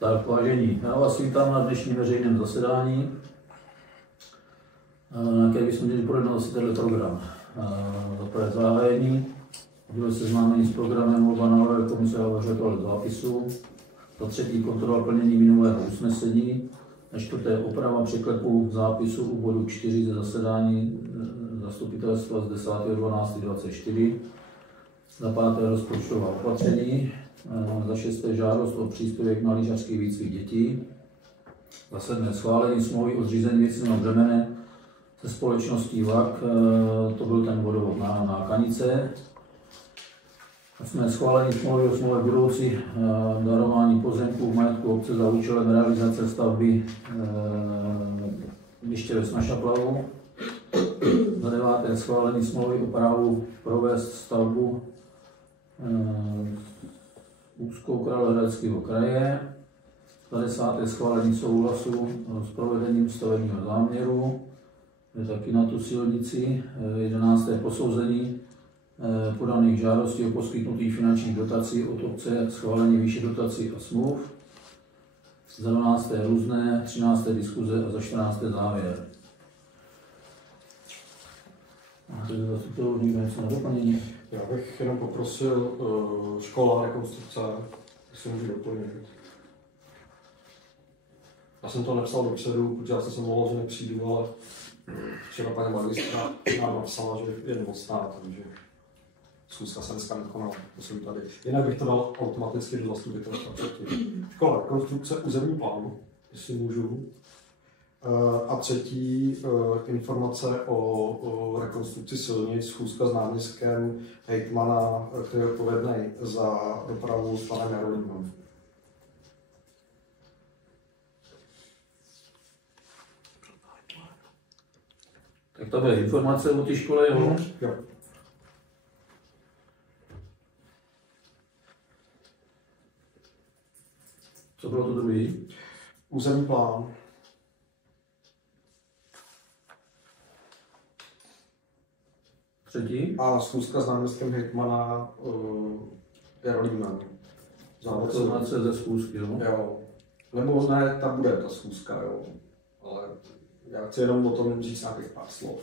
Tak, vážení, já vás vítám na dnešním veřejném zasedání, na které bychom měli projednat asi tenhle program. Za prvé zahájení, druhé seznámení s programem volba návrhové komise a ověřovatelů zápisu, za třetí kontrola plnění minulého usnesení, za čtvrté oprava překlepu zápisu u bodu 4 ze zasedání zastupitelstva z 10.12.24, za páté rozpočtová opatření, za šesté žádost o příspěvek na lyžařský výcvik dětí, za sedmé schválení smlouvy o zřízení věcného břemene se společností VAK, to byl ten vodovod na Kanice. Jsme schválení smlouvy o smlouvě budoucí darování pozemků v majetku obce za účelem realizace stavby Lištěvec na Šaplavu. Za deváté schválení smlouvy o právu provést stavbu úzkou Královéhradeckého kraje. Za desáté schválení souhlasu s provedením stavebního záměru, je taky na tu silnici. 11. posouzení podaných žádostí o poskytnutí finančních dotací od obce, schválení výše dotací a smluv. Za 12. různé, 13. diskuze a za 14. závěr. Máte zastupitelů někdo něco na doplnění? Já bych jenom poprosil škola rekonstrukce, jestli můžu doplnit. Já jsem to nepsal dopředu, protože já jsem se mohl, že nepřijdu, ale včera paní magistra nám napsala, že je nemocná, takže schůzka se dneska nekonala, to jsem tady. Jinak bych to dal automaticky do zastupitelstva předtím. Škola rekonstrukce, územní plán, jestli můžu. A třetí informace o rekonstrukci silnic, schůzka s náměstkem hejtmana, který je odpovědný za dopravu s panem Jarolímem. Tak to bude informace o té škole, jo? Jo. Co bylo to druhý? Územní plán. Třetí? A schůzka s náměstkem hejtmana Jarolímem. Informace ze schůzky, jo? Jo. Nebo ne, tam bude ta schůzka, jo. Ale já chci jenom o tom říct nějakých pár slov.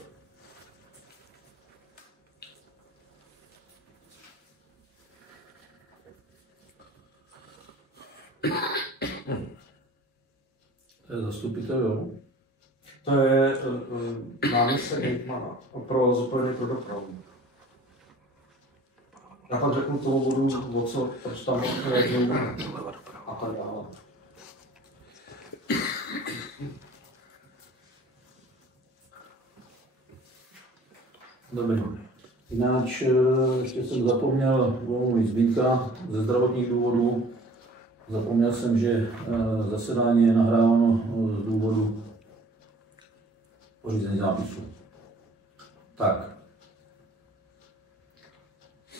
To je zastupitel, jo? To je náměstek hejtmana pro zodpovědný pro dopravu. Já pak řeknu tomu bodu, o co, proč tam je a tak dále. Dobrý. Jináč ještě jsem zapomněl volnou Zbínka ze zdravotních důvodů. Zapomněl jsem, že zasedání je nahráváno z důvodu pořízení zápisu. Tak.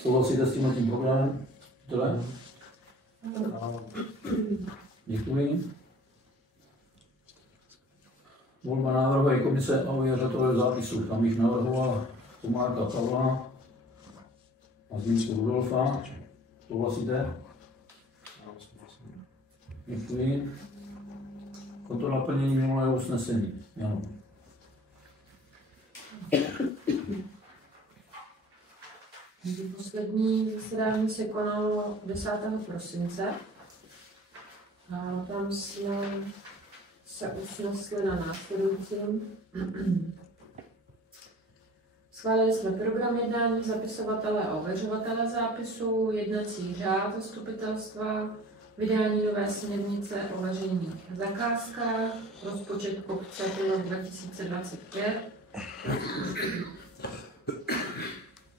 Souhlasíte s tím programem? Tohle? Děkuji. Volba návrhové komise a ověřovatelů zápisu. Tam bych navrhoval Komárka Pavla a Zmínku Rudolfa. Souhlasíte? Děkuji. Kontrola plnění minulého usnesení. Ano. Poslední zasedání se konalo 10. prosince. A tam jsme se usnesli na následujícím. Schválili jsme program jednání, zapisovatele a ověřovatele zápisu, jednací řád zastupitelstva, vydání nové směrnice o veřejných zakázkách, rozpočet obce pro rok 2025,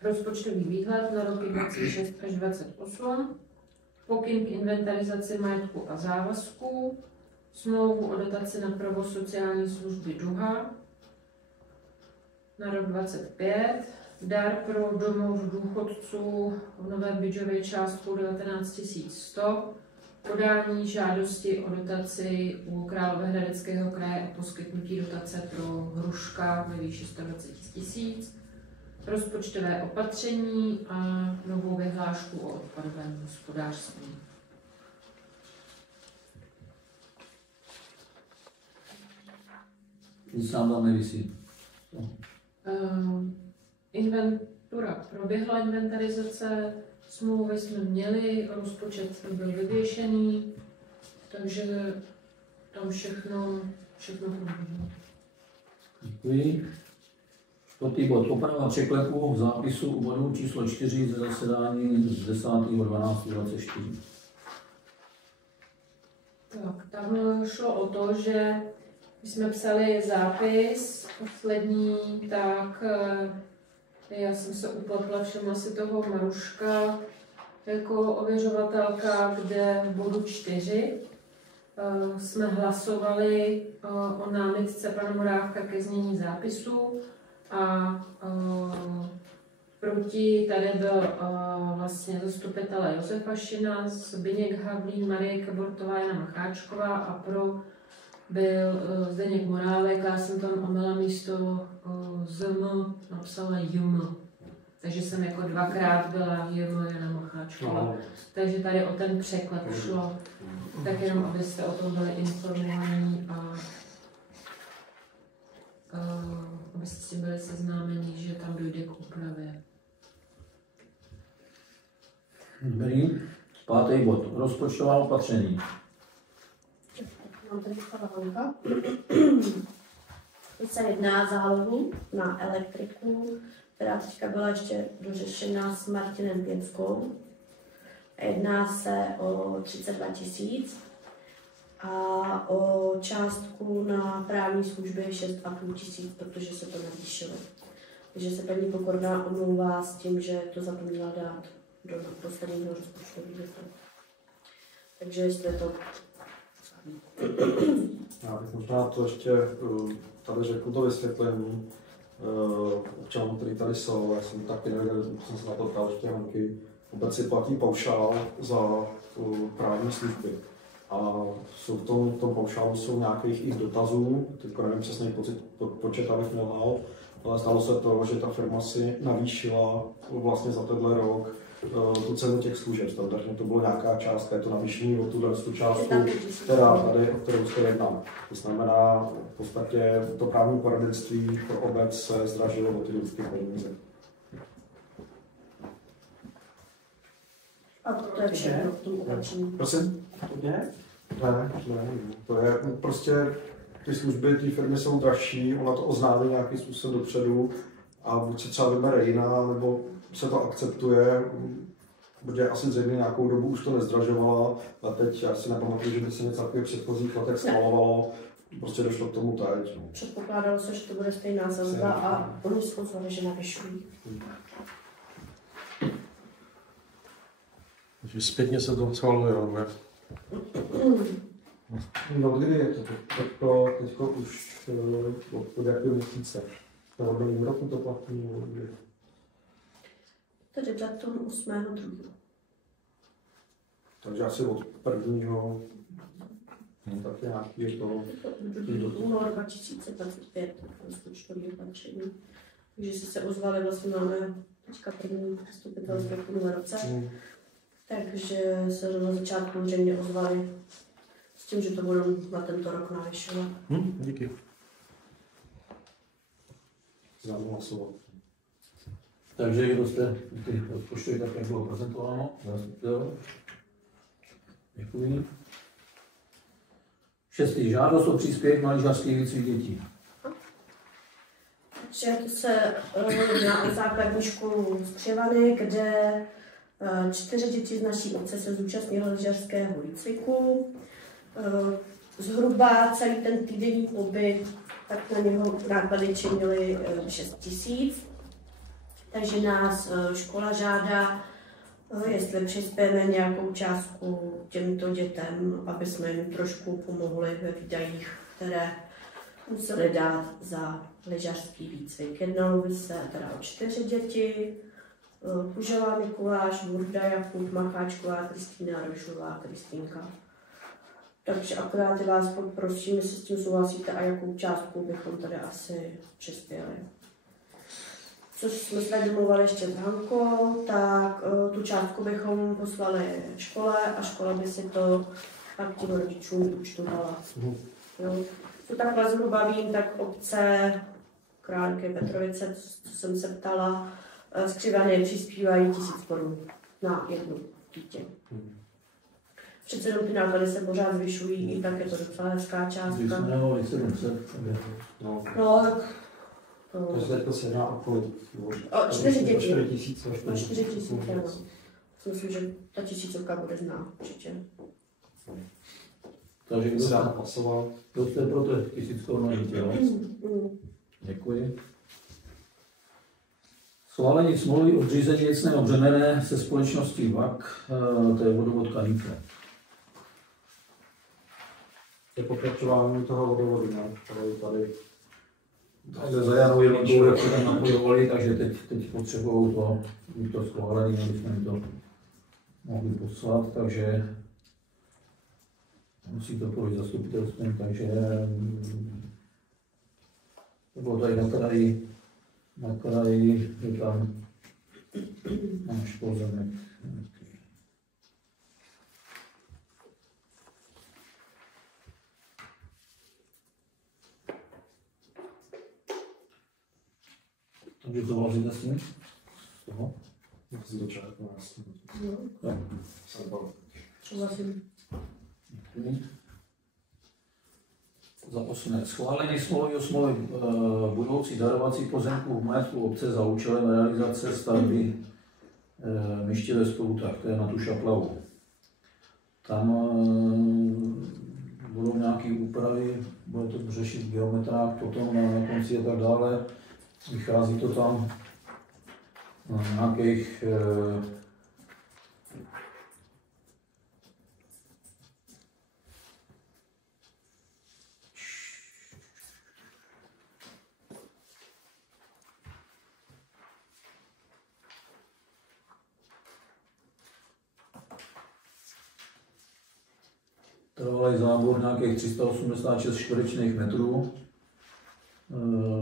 rozpočtový výhled na roky 26 až 28, pokyn k inventarizaci majetku a závazků, smlouvu o dotaci na provoz sociální služby DUHA na rok 25, dar pro domov důchodců v Nové Bydžově částkou 19 100, podání žádosti o dotaci u Královéhradeckého kraje o poskytnutí dotace pro Hruška ve výši 120 000, rozpočtové opatření a novou vyhlášku o odpadovém hospodářství. Nic nám tam nevisí. Inventura proběhla, inventarizace, smlouvy jsme měli, rozpočet byl vyvěšený, takže tam všechno proběhlo. Děkuji. 4. bod. Oprava překlepu zápisu u bodu číslo 4 ze zasedání z 10.12.24. Tak, tam šlo o to, že když jsme psali zápis poslední, tak já jsem se upletla, všimla si toho Maruška jako ověřovatelka, kde v bodu 4 jsme hlasovali o námitce pana Morávka ke znění zápisu a proti tady byl vlastně zastupitelé Josefa Šina, Zbyněk Havlín, Marie Kabortová, Jana Macháčková a pro byl Zdeněk Morávek, já jsem tam omylem místo ZM napsala JM. Takže jsem jako dvakrát byla JM Jana Macháčková. No. Takže tady o ten překlad šlo. Tak jenom, abyste o tom byli informovaní a abyste si byli seznámeni, že tam dojde k úpravě. Dobrý. 5. bod. Rozpočtová opatření. Mám tady Hanka. Teď se jedná zálohu na elektriku, která teďka byla ještě dořešena s Martinem Pěnskou. Jedná se o 32 000 a o částku na právní služby 6,5 tisíc, protože se to navýšilo. Takže se paní Pokorná omlouvá s tím, že to zapomněla dát do posledního rozpočtového roku. Takže jestli to... Já bych možná to ještě tady řekl to vysvětlení občanům, který tady jsou. Já jsem taky nevěděl, jsem se na to ptal ještě Hanky. Obecně platí paušál za právní služby. A jsou v tom paušálu jsou nějakých i dotazů, teď nevím přesný počet, abych nelhal, ale stalo se to, že ta firma si navýšila vlastně za tenhle rok tu cenu těch služeb. Standardně to bylo nějaká částka, je to navýšení o tu částku, o kterou jste jednal. To znamená, v podstatě to právní poradenství pro obec se zdražilo o ty lidské peníze. A to je všechno v tom opatření. Prosím? Ne, to je prostě ty služby, ty firmy jsou dražší, ona to oznámí nějaký způsob dopředu a buď se třeba vybere jiná, nebo se to akceptuje, protože asi zřejmě nějakou dobu už to nezdražovala a teď já si nepamatuju, že by se něco takových předchozích letech schvalovalo, prostě došlo k tomu teď. Předpokládalo se, že to bude stejná sazba a oni zkouzali, že navyšují. Takže zpětně se to schvaluje, ne? No kdy je to? Teďko už od jakého měsíce? Nebo od novým roku to platí? Tedy datum 8.2. Takže asi od prvního, tak nějaký je to... Únor 2025 rozpočtový opatření. Takže se ozvali, vlastně máme teďka první zastupitelské v nové roce. Takže se na začátku zřejmě ozvali s tím, že to budou na tento rok navyšovat. Díky. Znám hlasovat. Takže kdo jste ty rozpočtový, tak jak bylo prezentováno? Děkuji. 6. žádost o příspěvek na lyžařský výcvik dětí. Takže to se jedná o základní školu Střevany, kde 4 děti z naší obce se zúčastnily lyžařského výcviku. Zhruba celý ten týdenní pobyt, tak na něho náklady činily 6 000. Takže nás škola žádá, jestli přispějeme nějakou částku těmto dětem, aby jsme jim trošku pomohli ve výdajích, které museli dát za lyžařský výcvik. Jednalo by se teda o 4 děti, Kuželá Mikuláš, Burda Jakub, Macháčková, Kristýna Rožová, Kristýnka. Takže akorát vás poprosím, jestli s tím souhlasíte a jakou částku bychom tady asi přispěli. Což jsme se domluvali ještě s Hankou, tak tu částku bychom poslali škole a škola by si to pak těm rodičům účtovala. Jo. Co takhle zhruba vím, tak obce Králíky, Petrovice, co jsem se ptala, z Křivané přispívají 1000 korun na jedno dítě. Přece jenom ty náklady se pořád zvyšují, i tak je to docela hezká částka. Když jsme nemali 700, No. No, tak... Takže teďka se jedná o kolik? O 4 děti. 4 tisíce. O 4 tisíce, no. Myslím, že ta 1000 bude zná, určitě. takže kdo Se jste, dá pasovat. kdo jste pro to 1000 korun na dítě, jo? Děkuji. Schválení smlouvy o zřízení věcného břemene se společností VAK, to je vodovod Kanice. Je pokračování toho vodovodu, ne? Tady. Takže za Janou Jelinkou, jak se tam napojovali, takže teď potřebují to schválení, aby jsme to mohli poslat, takže musí to projít zastupitelstvím, takže to bylo tady na kraji, je tam náš pozemek. Takže to vlastně s tím? Z toho? Z začátku, jasně. Jo. Jsem bavil. Souhlasím. Děkuji. Za 8. Schválení smlouvy o smlouvě budoucí darovací pozemků v majetku obce za účelem realizace stavby Myště ve Spoutách, to je na tu Šaplavu. Tam budou nějaké úpravy, bude to řešit v geometrách, potom na konci a tak dále. Vychází to tam na nějakých trvalý zábor nějakých 386 čtverečných metrů,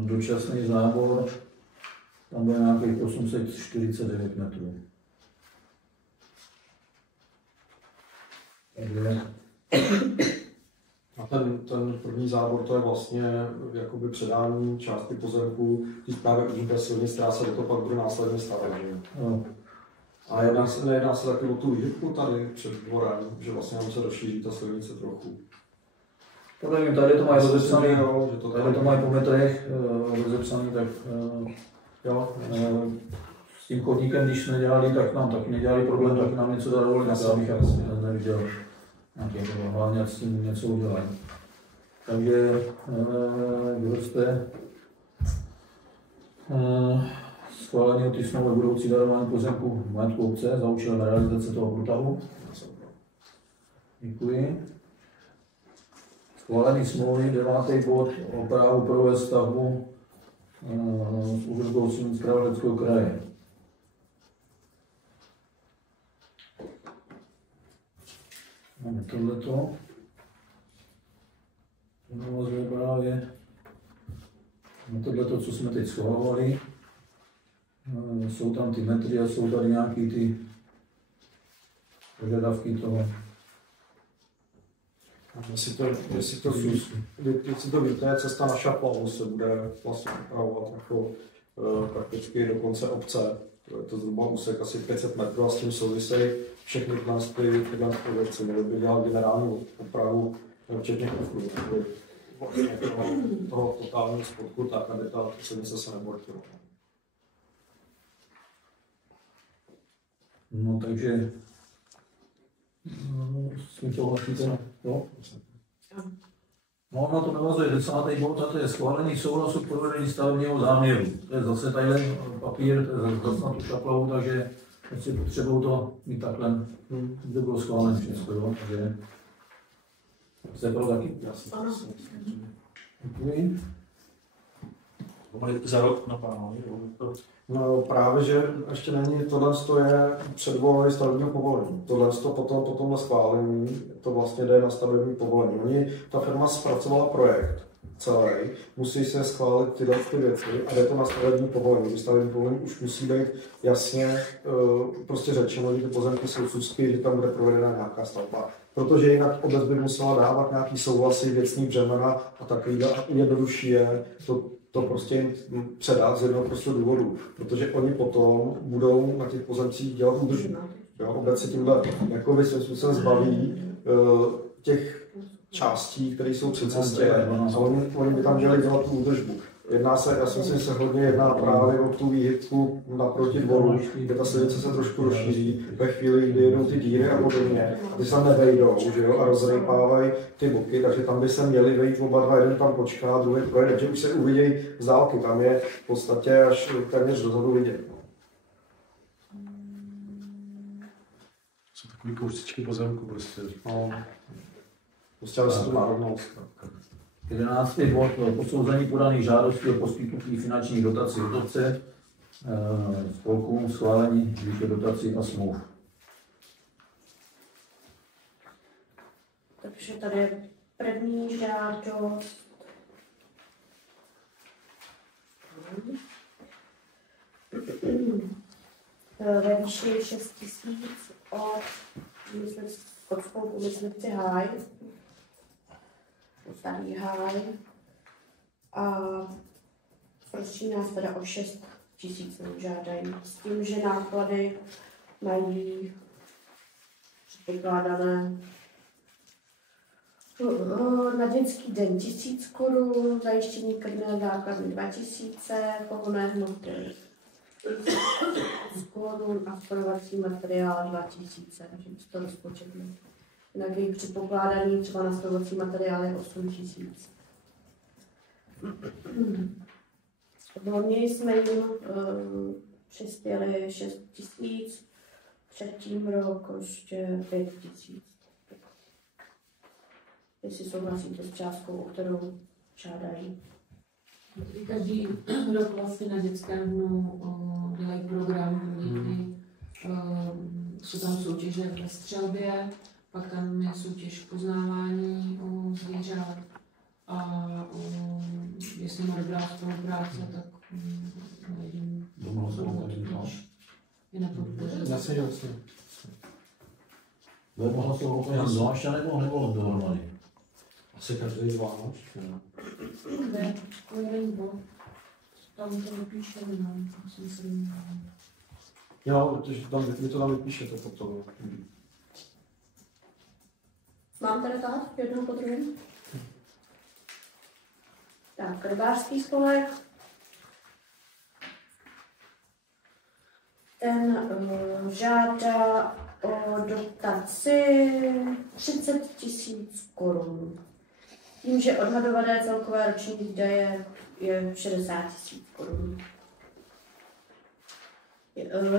dočasný zábor, tam bude nějakých 849 metrů. Takže A ten první zábor, to je vlastně jakoby předání části pozemku, ty právě užité silnic, která se do toho pak bude následně stavět. no, A nejedná se taky o tu výhybku tady před dvorem, že vlastně nám se rozšíří ta silnice trochu. to nevím, tady to mají rozepsaný, že to tady to mají po metrech rozepsaný, tak jo, s tím chodníkem, když jsme dělali, tak nám taky nedělali problém, tak nám něco darovali, tak já bych asi neviděl nějaké hlavně, ať s tím něco udělají. Takže kdo jste? Schválení ty smlouvy budoucí darování pozemku v majetku obce za účelem realizace toho průtahu. Děkuji. Schválení smlouvy 9. bod o právu provést stavbu s údržbou silnic Královéhradeckého kraje. Máme tohleto. To navazuje právě na tohleto, co jsme teď schvalovali. Jsou tam ty metry a jsou tady nějaký ty požadavky toho. Jestli to víte, cesta na Šaplavu se bude vlastně upravovat jako prakticky do konce obce. To je to zhruba úsek asi 500 metrů a s tím souvisejí všechny tyhle věci. Měli by dělat generální opravu, včetně kufru. Vlastně toho totálního spodku, tak aby ta silnice se nebortila. No takže s tím souhlasíte? Jo? No, na to navazuje 10. bod, a to je schválení souhlasu k provedení stavebního záměru. To je zase tady papír, to je zase na tu Šaplavu, takže si potřebují to mít takhle, to bylo schválené všechno, jo? Takže jste pro taky? Ano. Děkuji. Za rok na plánování. No právě, že ještě není, tohle je předvolení stavebního povolení. Tohle potom schválení, to vlastně jde na stavební povolení. Ta firma zpracovala projekt celý, musí se schválit tyhle věci a jde to na stavební povolení. Stavební povolení už musí být jasně prostě řečeno, že ty pozemky jsou sudsky, že tam bude provedena nějaká stavba. protože jinak obec by musela dávat nějaký souhlasy, věcný břemena a takový jednodušší je to prostě jim předat z jednoho prostého důvodu, protože oni potom budou na těch pozemcích dělat údržbu. Obec se tímhle jako svým způsobem zbaví těch částí, které jsou při cestě a oni by tam měli dělat tu údržbu. Jedná se, já si myslím, že se hodně jedná právě o tu výhybku naproti dvoru, kde ta silnice se trošku rozšíří ve chvíli, kdy jedou ty díry a podobně. A ty se tam nevejdou, že jo, a rozrejpávají ty boky, takže tam by se měli vejít oba dva, jeden tam počká, druhý projede, takže už se uvidějí z dálky, tam je v podstatě až téměř dozadu vidět. Jsou takový kousíčky pozemku prostě. No, prostě ale se tu národnost. 11. bod posouzení podaných žádostí o poskytnutí finančních dotací od obce, spolkům, schválení výše dotací a smluv. Takže tady je první žádost. Ve výši 6 000 od spolku Myslivci Háj. Starý Háj. A prosím nás teda o 6 000 žádají. S tím, že náklady mají předpokládané na dětský den 1000 korun, zajištění krmné základny 2000, pohonné hmoty korun a sparovací materiál 2000, takže to rozpočetné. Jinak jejich předpokládaný třeba na sparovací materiál je 8000. Loni jsme jim přispěli 6 000, předtím rok ještě 5 000. Jestli souhlasíte s částkou, o kterou žádají. Každý rok vlastně na dětském dnu dělají program děti. Jsou tam soutěže ve střelbě, pak tam je soutěž poznávání zvířat a jestli má dobrá spolupráce, tak nevím, je na podpoře. Jasně. Mohlo to úplně zvlášť, nebo dohromady? Asi každý zvlášť. Ne, to je jeden bod. Tam to nepíšeme, Jo, protože vy to tam vypíšete potom. Mám tady tak, jednou po druhém. Tak, rybářský spolek. Ten žádá o dotaci 30 000 korun. Tím, že odhadované celkové roční výdaje je 60 000 korun.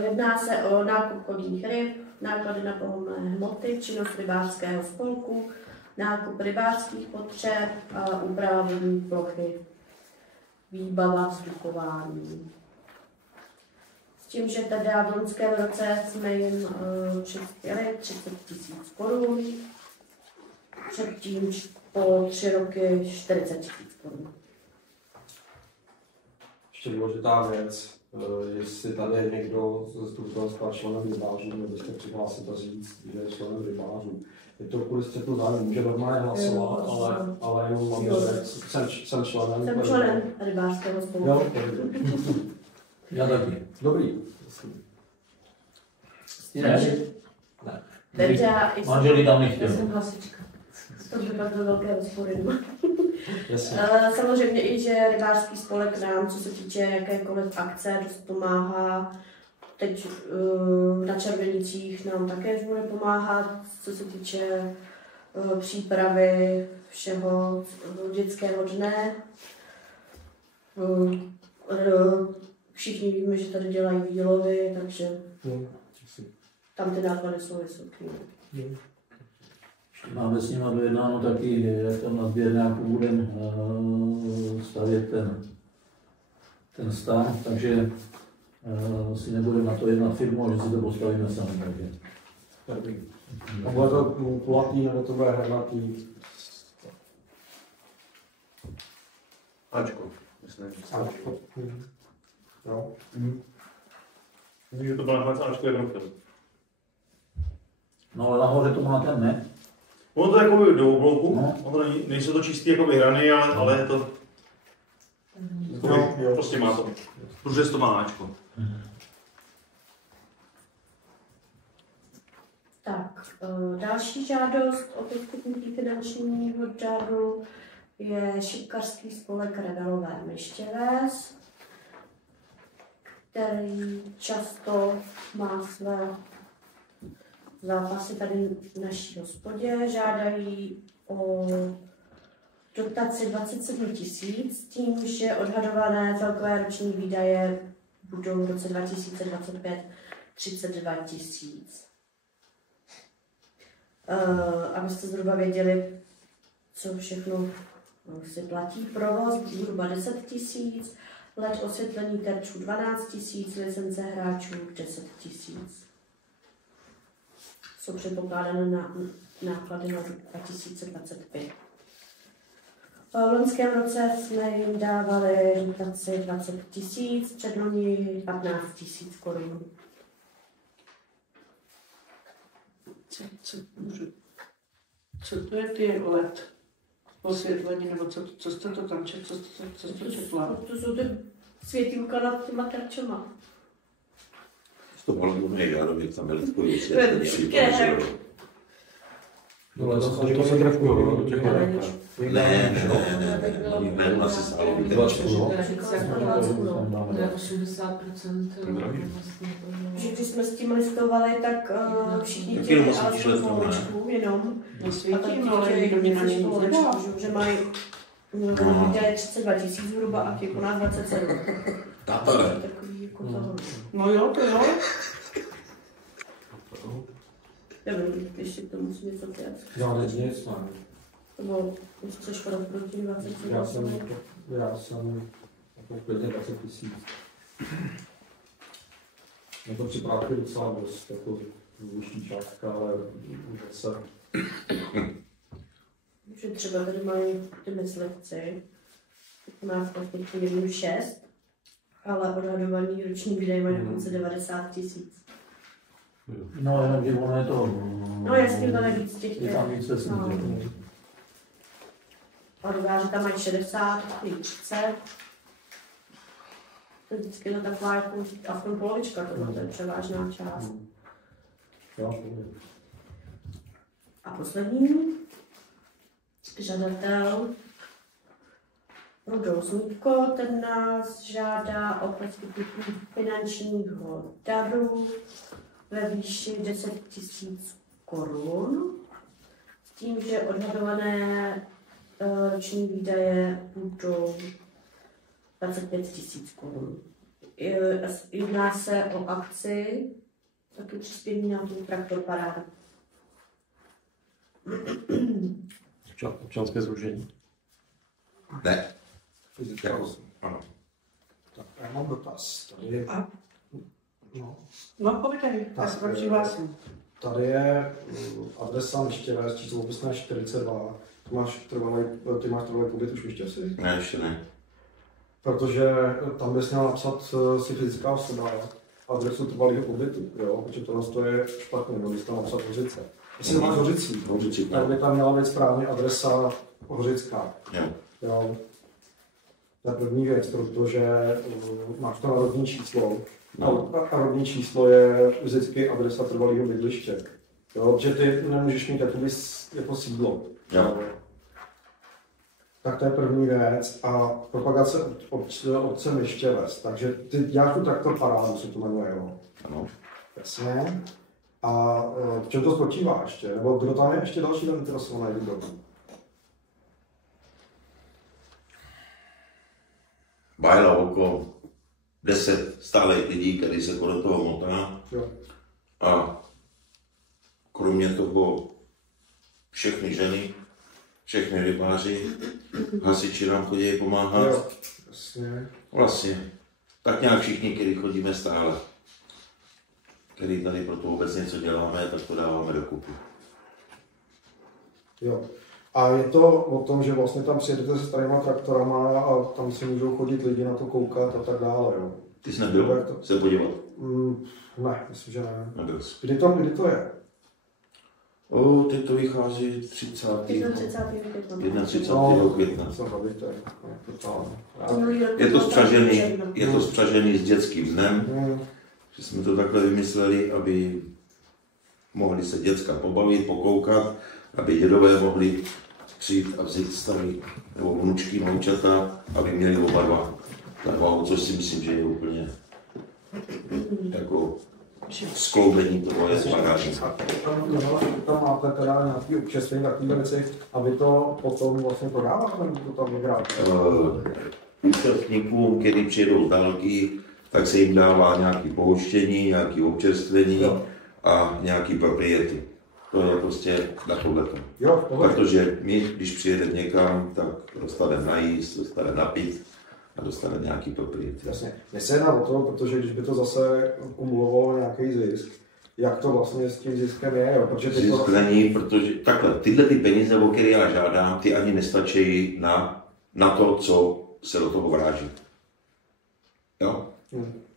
Jedná se o nákup chodních ryb, náklady na pohonné hmoty, činnost rybářského spolku, nákup rybářských potřeb a úprava vodní plochy, výbava vstupování. S tím, že tady v loňském roce jsme jim přispěli 30 000 korun, předtím po 3 roky 40 000 korun. Ještě důležitá věc, jestli tady je někdo ze zastupitelstva členem rybářů, byste přihlásit a říct, že je členem rybářů. Je to kvůli střetu zájmu, může normálně hlasovat, ale jenom mám, že jsem členem. Jsem členem rybářského spolku. Jo, Já taky. dobrý. Ne. Manželi tam Já nechtěl. jsem hlasička. To by pak bylo velké rozpory. Jasně. Samozřejmě i, že rybářský spolek nám, co se týče jakékoliv akce, dost pomáhá. Teď na Červenicích nám také bude pomáhat, co se týče přípravy všeho dětského dne. Všichni víme, že tady dělají výlovy, takže tam ty náklady jsou vysoké. Máme s nimi dojednáno taky, jak tam na sběrňáku budeme stavět ten stan, takže si nebudeme na to jednat firmu, ale že si to postavíme sami. Takže. A bude to kulatý, nebo to bude hranatý? Ačko, myslím. Ačko. Jo. Myslím, že to byla nakonec Ačko jednotka. No ale nahoře to má ten, ne? Ono to je jako do oblouku, No. ono to nejsou to čistý jako hrany, ale je to, Jo. prostě má to, protože to má Ačko. Tak, další žádost o poskytnutí finančního daru je šipkařský spolek Rebelové Myštěves, který často má své zápasy tady v naší hospodě. Žádají o dotaci 27 000 s tím, že odhadované celkové roční výdaje budou v roce 2025 32 000. Abyste zhruba věděli, co všechno si platí. Provoz zhruba 10 000, LED osvětlení terčů 12 000, licence hráčů 10 000. Jsou předpokládané na náklady na rok 2025. V loňském roce jsme jim dávali dotaci 20 000, předloni 15 000 korun. Co to je ty LED osvětlení, nebo co jste to tam četla? Co jste četla? To jsou ty světýlka nad těma terčema. To bylo nejjárově, tam byly takový To je všechno. No, ale to se grafuju, Ne, oni jméno asi stálo. Ne, 80%. Že když jsme s tím listovali, tak všichni Taky chtěli musím alespoň číslet, polovičku jenom. No A svítím, tak ale chtěli nikdo mě na něj polovičku, nedá. že mají výdaje 32 000 zhruba a těch u nás 27. Tatare. Takový jako toho. No jo, to jo. Nevím, ještě k tomu musím něco dělat. Já nic, ne. Nebo chceš proti 20 Já jsem jako klidně 20 000. Je to připravky docela dost, jako vyšší částka, ale zase. Že třeba tady mají ty myslivci, u nás vlastně 1,6, ale odhadovaný roční výdaj mají dokonce 90 000. No, jenom, že ono je to... No jasně, to víc těch Je tam víc vesmír. no. A dováže tam mají 60, 30. To je vždycky to taková jako aspoň polovička, to je převážná část. Jo, A poslední žadatel Rudolf Smítko, ten nás žádá o poskytnutí finančního daru ve výši 10 000 korun, s tím, že odhadované roční výdaje budou 25 000 korun. Jedná se o akci, taky přispění na tu traktor parádu. Občanské sdružení. Ne. Jako, ano. tak já mám dotaz. Tady je, no, No povídej, Tak, já se vám přihlásím. tady je adresa Myštěves, číslo opisné 42. Ty máš trvalý pobyt už v Myštěvsi? Ne, ještě ne. Protože tam bys měl napsat si fyzická osoba adresu trvalého pobytu, jo? Protože tohle je špatně, no, bys tam napsat Hořice. Jestli máš Hořicí, tak by tam měla být správně adresa Hořická. Jo. Jo. To je první věc, protože máš to národní číslo. No. A rodní číslo je vždycky adresa trvalého bydliště. Jo, protože ty nemůžeš mít jako sídlo. Jo. Tak to je první věc. A propagace obce Myštěves. Takže ty děláš tu traktor parádu, se to jmenuje, jo. Ano. Jasně. A v čem to spočívá ještě? Nebo kdo tam je ještě další zainteresovaný kdo? Bájela okolo 10 stálých lidí, kteří se kolem toho motá. Jo. A kromě toho všechny ženy, všechny rybáři, hasiči nám chodí pomáhat. Jo. Jasně. Vlastně tak nějak všichni, kteří chodíme stále, který tady pro tu obec něco děláme, tak to dáváme dokupy. Jo. A je to o tom, že vlastně tam přijedete se starýma traktorama a tam si můžou chodit lidi na to koukat a tak dále, jo? Ty jsi nebyl se podívat? Ne, myslím, že ne. Nebyl jsi. Kdy to je? Teď to vychází 30. 31. května. 31. května. Je to spřažený s dětským dnem, že jsme to takhle vymysleli, aby mohli se děcka pobavit, pokoukat, aby dědové mohli přijít a vzít starý nebo vnučky, vnoučata, aby měli oba dva zábavu, což si myslím, že je úplně jako skloubení toho je parádní. Tam máte teda nějaký občerstvení takové věci, aby to potom vlastně prodávali, nebo to tam vyhrát? Účastníkům, kteří přijedou z dálky, tak se jim dává nějaké pouštění, nějaké občerstvení a nějaké propriety. To je prostě na tohleto. Protože my, když přijedeme někam, tak dostaneme najíst, dostaneme napít a dostaneme nějaký propriety. Jasně. Mně se jedná o to, protože když by to zase kumulovalo nějaký zisk, jak to vlastně s tím ziskem je? Jo? Protože zisk není, protože takhle, tyhle ty peníze, o které já žádám, ty ani nestačí na to, co se do toho vráží. Jo?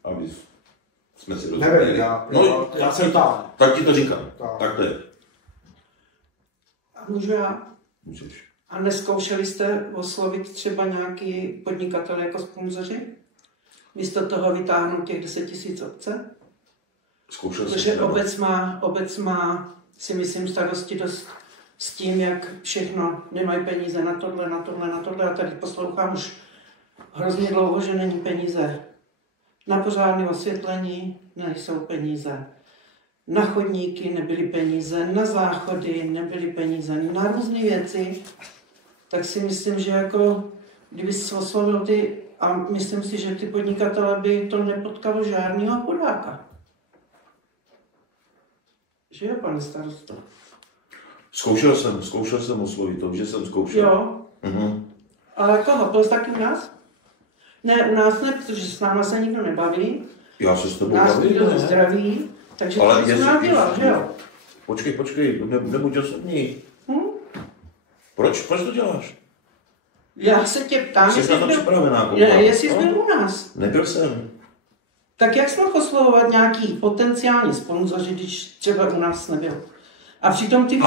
Aby jsme si rozuměli. Nevím, já jsem tam. Tak ti to říkám. Tak to je. A můžu já? Můžeš. A neskoušeli jste oslovit třeba nějaký podnikatel jako sponzoři? Místo toho vytáhnout těch 10 000 obce? Zkoušel jsem. Protože obec má, si myslím, starosti dost s tím, jak všechno nemají peníze na tohle. A tady poslouchám už hrozně dlouho, že není peníze. Na pořádné osvětlení nejsou peníze. Na chodníky nebyly peníze, na záchody nebyly peníze, na různé věci. Tak si myslím, že jako, kdyby se oslovil ty, a myslím si, že ty podnikatelé by to nepotkalo žádného chudáka. Že jo, pane starosto? Zkoušel jsem oslovit, to, že jsem zkoušel. Jo. Ale koho? Byl jsi taky u nás? Ne, u nás ne, protože s náma se nikdo nebaví. Já se s tebou nás bavím. nikdo nezdraví, takže to jsem nám dělal, že jo? Počkej, nebuď osobní. Proč to děláš? Já se tě ptám, jestli jsi byl u nás. Nebyl jsem. Tak jak jsme oslovovat nějaký potenciální sponzoři, když třeba u nás nebyl? A přitom ty víš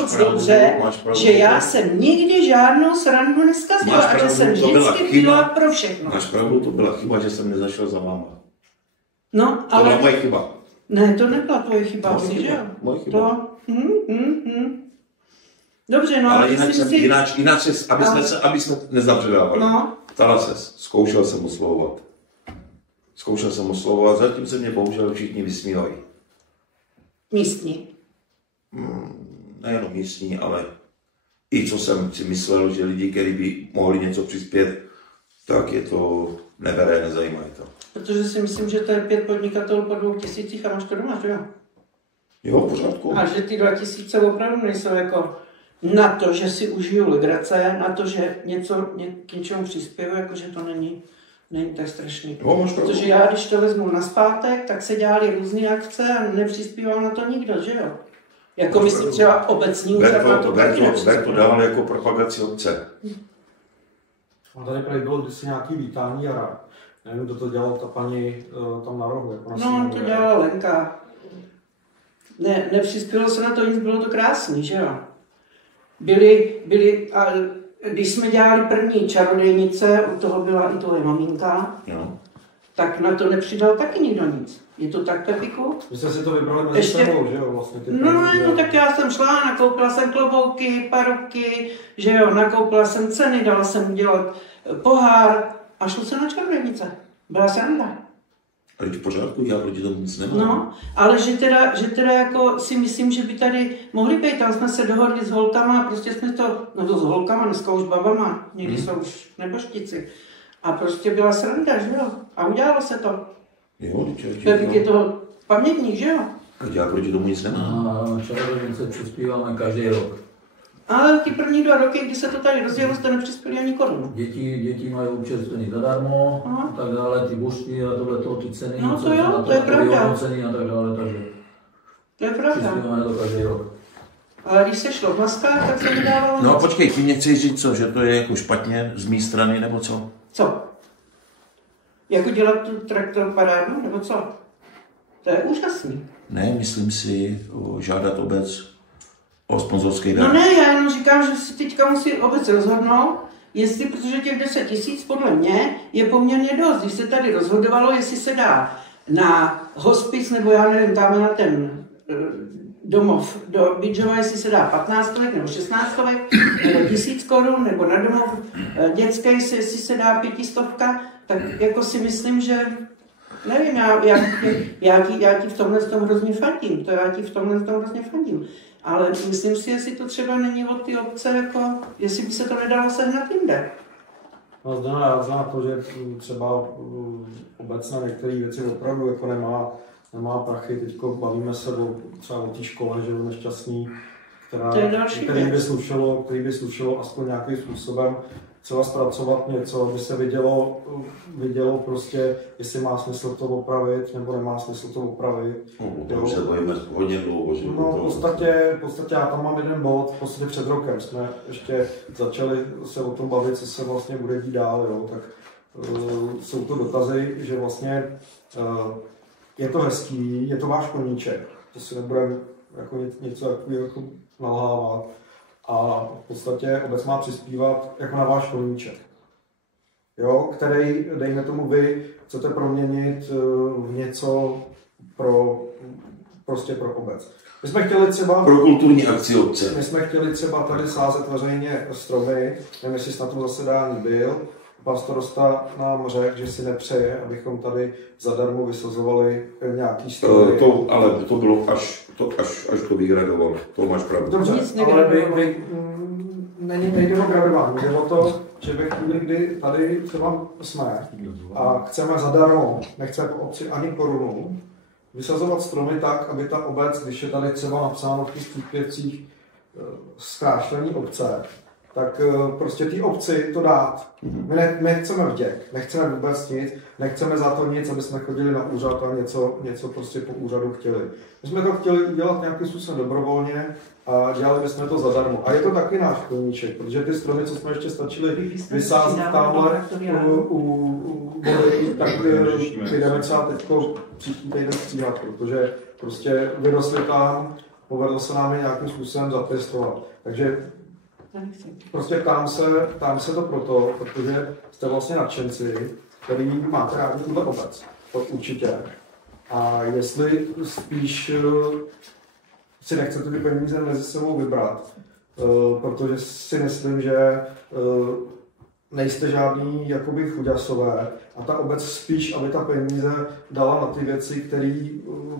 moc dobře, že já jsem nikdy žádnou srandu neskazila a že jsem vždycky byla pro všechno. Máš pravdu, to byla chyba, že jsem nezašel za váma. No, ale... To byla moje chyba. Ne, to nebyla tvoje chyba, že jo? Moje chyba. Dobře, no ale jinak, aby jsme nezapředávali. No. Ptala ses, zkoušel jsem oslovovat, zatím se mě bohužel všichni vysmívají. Místní. Nejenom místní, ale i co jsem si myslel, že lidi, kteří by mohli něco přispět, tak je to nebere, nezajímají to. Protože si myslím, že to je 5 podnikatelů po 2000 a máš to doma, že jo? Jo, v pořádku. A že ty 2000 opravdu nejsou jako na to, že si užiju legrace, na to, že k něčemu přispěju, jakože to není tak strašný. Jo, protože já, když to vezmu nazpátek, tak se dělaly různé akce a nepřispíval na to nikdo, že jo? Jako myslím třeba obecní úřad na to taky nepřispíval. Ber to dál jako propagaci obce. A tady prý bylo kdysi nějaký vítání jara. Nevím, kdo to dělal, ta paní tam na rohu. No, to dělala Lenka. Nepřispělo se na to nic, bylo to krásný, že jo? Byli a když jsme dělali první čarodejnice, u toho byla i tvoje maminka, tak na to nepřidal taky nikdo nic. Je to tak, Pepiku? Vy jste si to vybrali mezi sebou, že jo? Vlastně no, tak já jsem šla, nakoupila jsem klobouky, parky, že jo, nakoupila jsem ceny, dala jsem udělat pohár a šlo se na čarodejnice. Byla sranda. Ale v pořádku, já proti tomu nic nemám. No, ale že teda jako si myslím, že by tady mohli být, tam jsme se dohodli s holkama, prostě jsme to, no to s holkama, dneska už babama, někdy jsou už neboštici. A prostě byla sranda, že jo? A udělalo se to. Jo, Pepik je to pamětník, že jo? A já proti tomu nic nemám. A čarodejnice přispíváme každý rok. Ale ty první 2 roky, kdy se to tady rozjelo, jste nepřispěli ani korunu. Děti mají občerstvení zadarmo, a tak dále, ty bušty a tohleto, ty ceny, no to jo, to je pravda. Ceny a tak dále, takže to je pravda. Přispíváme to každý rok. Ale když se šlo v maskách, tak se nedávalo No počkej, ty mě chceš říct co, že to je jako špatně z mé strany, nebo co? Co? Jako dělat tu traktor parádu, nebo co? To je úžasný. Ne, myslím si žádat obec o sponzorský dar. No ne, já jenom říkám, že si teďka musí obec rozhodnout, jestli, protože těch 10 000 podle mě je poměrně dost. Když se tady rozhodovalo, jestli se dá na hospic, nebo já nevím, tam na ten domov do Bydžova, jestli se dá 15 nebo 16 nebo 1000 korun, nebo na domov dětský, jestli se dá 500, tak jako si myslím, že nevím, já ti v tomhle hrozně fandím, ale myslím si, jestli to třeba není od ty obce, jako, jestli by se to nedalo sehnat jinde. No, já znám to, že třeba obecně některé věci opravdu jako nemá prachy. Teď bavíme se třeba o té škole, že je nešťastný, který by slušelo aspoň nějakým způsobem třeba zpracovat něco, aby se vidělo prostě, jestli má smysl to opravit, nebo nemá smysl to opravit. To už se bojíme hodně dlouho. Že no, v podstatě já tam mám jeden bod, v podstatě před rokem jsme ještě začali se o tom bavit, co se vlastně bude dít dál, jo, tak jsou to dotazy, že vlastně je to hezký, je to váš koníček, to si nebudeme jako něco jako nalhávat. A v podstatě obec má přispívat jako na váš koníček, jo, který, dejme tomu, vy chcete proměnit v něco prostě pro obec. My jsme chtěli třeba... Pro kulturní akci obce. My jsme chtěli třeba tady sázet veřejně stromy, nevím, jestli jsi na tom zasedání byl. Pan starosta nám řekl, že si nepřeje, abychom tady zadarmo vysazovali nějaký stromy. Ale to bylo až to vygradovalo, to máš pravdu. Dobře, ale nejde o gradování, jde o to, že ve chvíli, kdy tady třeba jsme a chceme zadarmo, nechceme po obci ani korunu, vysazovat stromy tak, aby ta obec, když je tady třeba napsáno v těch příspěvcích zkrášlení obce, tak prostě té obci to dát. My chceme vděk, nechceme vůbec nic, nechceme za to nic, aby jsme chodili na úřad a něco prostě po úřadu chtěli. My jsme to chtěli udělat nějakým způsobem dobrovolně a dělali bychom to zadarmo. A je to taky náš koníček, protože ty stromy, co jsme ještě stačili vysázet tamhle u vody, tak ty jdeme třeba teď příští týden stříhat, protože prostě vyrostly tam, povedlo se nám je nějakým způsobem zapěstovat. Takže prostě ptám se to proto, protože jste vlastně nadšenci, který máte rádi tuhle obec, to určitě. A jestli spíš si nechcete ty peníze mezi sebou vybrat, protože si myslím, že nejste žádný jakoby chuďasové a ta obec spíš, aby ta peníze dala na ty věci, které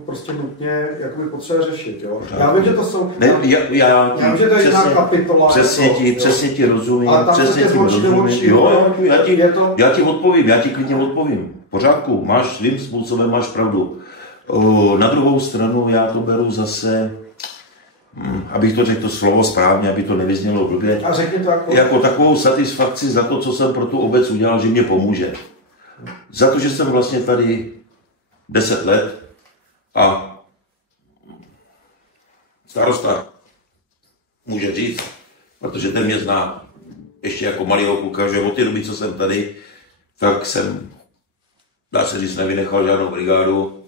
prostě nutně jakoby potřebuje řešit. Jo? Já vím, že to jsou... Já vím, že to je jiná kapitola. Přesně ti rozumím. Já ti klidně odpovím. V pořádku, máš svým způsobem, máš pravdu. Na druhou stranu já to beru zase, abych to řekl to slovo správně, aby to nevyznělo blbě, jako takovou satisfakci za to, co jsem pro tu obec udělal, že mě pomůže. Za to, že jsem vlastně tady 10 let a starosta může říct, protože ten mě zná ještě jako malýho kluka, že od té doby, co jsem tady, tak jsem, dá se říct, nevynechal žádnou brigádu.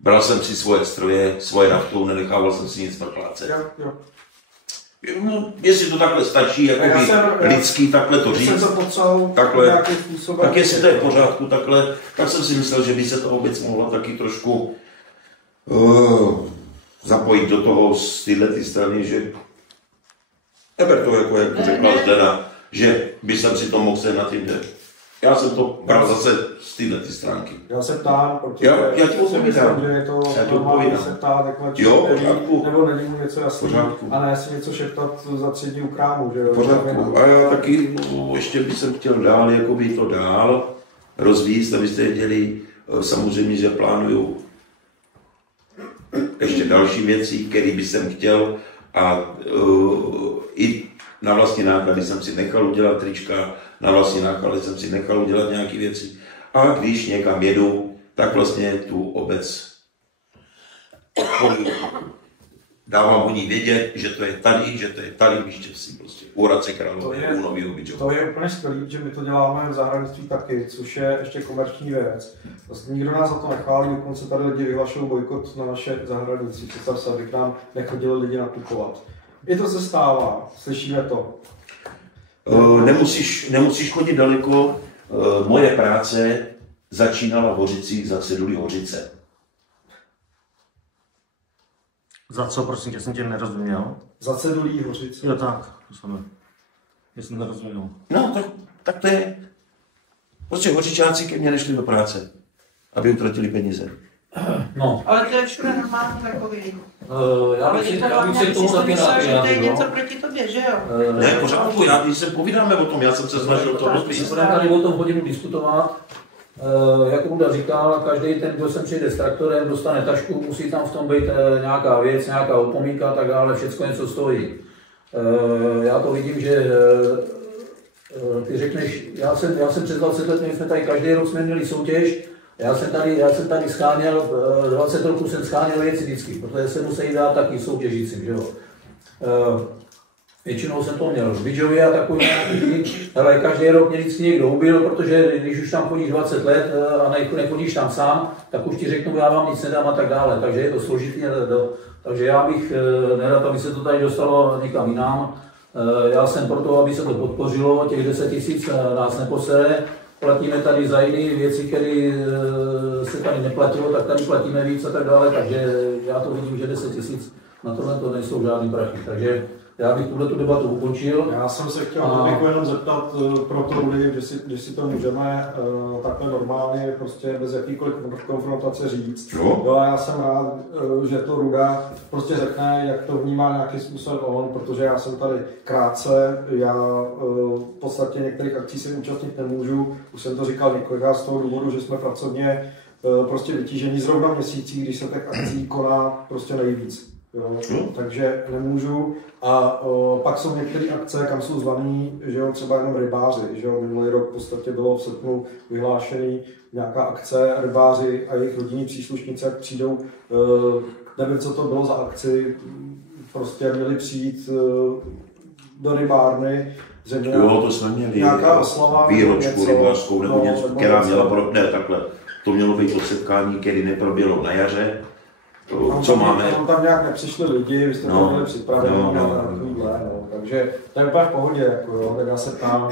Bral jsem si svoje stroje, svoje naftu, nenechával jsem si nic proplácet. No, jestli to takhle stačí, jako lidský takhle to říct, takhle, tak jestli to je v pořádku, takhle, tak jsem si myslel, že by se to obec mohla taky trošku zapojit do toho z této strany, že neber to jako to řekla Zdena, že by jsem si to mohl sehnat jinde. Já jsem to bral zase z této stránky. Já se ptám, protože já ti odpovídám. Že je to normálně se ptát, nebo není mu něco jasný, a ne si něco šeptat za 3 dní u krámu. Že? Pořádku. A já taky ještě bych chtěl dál, jakoby to dál rozvíjet, abyste věděli, samozřejmě, že plánuju ještě další věci, které bych jsem chtěl a i na vlastní náklady jsem si nechal udělat trička, na vlastní náklady jsem si nechal udělat nějaké věci. A když někam jedu, tak vlastně tu obec dávám o ní vědět, že to je tady v Štěvsi, prostě u Hradce Králové, u Nového Bydžova. To je úplně skvělý, že my to děláme v zahraničí taky, což je ještě komerční věc. Vlastně nikdo nás za to nechválí, dokonce tady lidi vyhlašují bojkot na naše zahraničí. Představ se, aby k nám nechodili lidi nakupovat. I to se stává, slyšíme to. Nemusíš chodit daleko. Moje práce začínala v Hořicích za cedulí Hořice. Za co, prosím tě, jsem tě nerozuměl? Za cedulí Hořice. Jo, tak, to samé. Já jsem nerozuměl. No, tak to je. Prostě Hořičáci ke mně nešli do práce, aby utratili peníze. No. Ale to je všude normálně takový. Já bych se k tomu taky rád že to je vyjádřil. něco proti tobě, že jo? Ne, pořádku, když se povídáme o tom, já jsem se snažil to rozvíjet. Budeme tady o tom hodinu diskutovat. Jak Ruda říkal, každý ten, kdo sem přijde s traktorem, dostane tašku, musí tam v tom být nějaká věc, nějaká upomínka a tak dále, všechno něco stojí. Já to vidím, že ty řekneš, já jsem přes 20 let, my jsme tady každý rok jsme měli soutěž, já jsem tady scháněl, 20 roků jsem scháněl věci vždycky, protože se musí dát taky soutěžícím, že jo. Většinou jsem to měl v Bidžově a takový nějaký, ale každý rok mě vždycky někdo ubil, protože když už tam chodíš 20 let a nechodíš tam sám, tak už ti řeknu, já vám nic nedám a tak dále, takže je to složitý. Takže já bych nerad, aby se to tady dostalo někam jinam. Já jsem proto, aby se to podpořilo, těch 10 000 nás neposere. Platíme tady za jiné věci, které se tady neplatilo, tak tady platíme víc a tak dále, takže já to vidím, že 10 000 na tohle to nejsou žádný prachy. Takže já bych tuhle tu debatu ukončil. Já jsem se chtěl jenom zeptat pro to lidi, když si to můžeme takhle normálně, prostě bez jakýkoliv konfrontace říct. Jo, já jsem rád, že to Ruda prostě řekne, jak to vnímá nějakým způsobem on, protože já jsem tady krátce, já v podstatě některých akcí se účastnit nemůžu, už jsem to říkal několikrát z toho důvodu, že jsme pracovně prostě vytížení zrovna měsící, když se těch akcí koná prostě nejvíc. Jo, takže nemůžu. A pak jsou některé akce, kam jsou zvaný, že jo, třeba jenom rybáři. Že jo, minulý rok v podstatě bylo v srpnu vyhlášený nějaká akce, rybáři a jejich rodinní příslušníci, jak přijdou, nevím, co to bylo za akci, prostě měli přijít do rybárny, jo, to jsme měli nějaká oslava, výročku rybářskou nebo něco, která měla, ne, takhle, to mělo být odsetkání, které neproběhlo na jaře. Co máme? Tam nějak nepřišli lidi, vy jste to měli připravení a takovýhle, no. Takže to je úplně v pohodě, jako, jo. Tak já se tam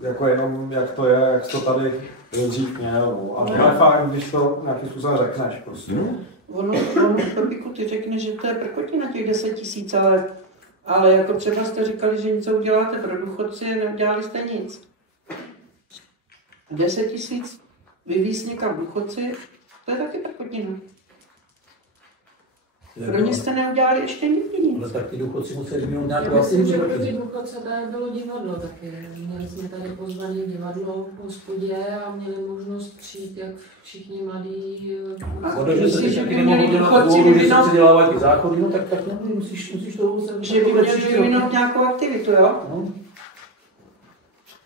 jako jenom jak to je, jak to tady dřív měl, no. A to je fajn, když to nějakým způsobem řekneš prostě. Ono, Topiku, ty řekneš, že to je prkotina těch 10 000, ale jako třeba jste říkali, že něco uděláte pro důchodci, neudělali jste nic. 10 000 vyvízt někam důchodci, to je taky prkotina. Pro ně jste neudělali ještě nikdy nic. Ale tak ty důchodci museli vyvinout nějakou Já myslím, že aktivitu. pro ty důchodce tady bylo divadlo taky. Měli jsme tady pozvané divadlo v hospodě a měli možnost přijít, jak všichni mladí. Protože se teď taky nemohou dělat důvodu, že se předělávají ty záchody, no tak musíš to že by měli vyvinout nějakou aktivitu, jo? No.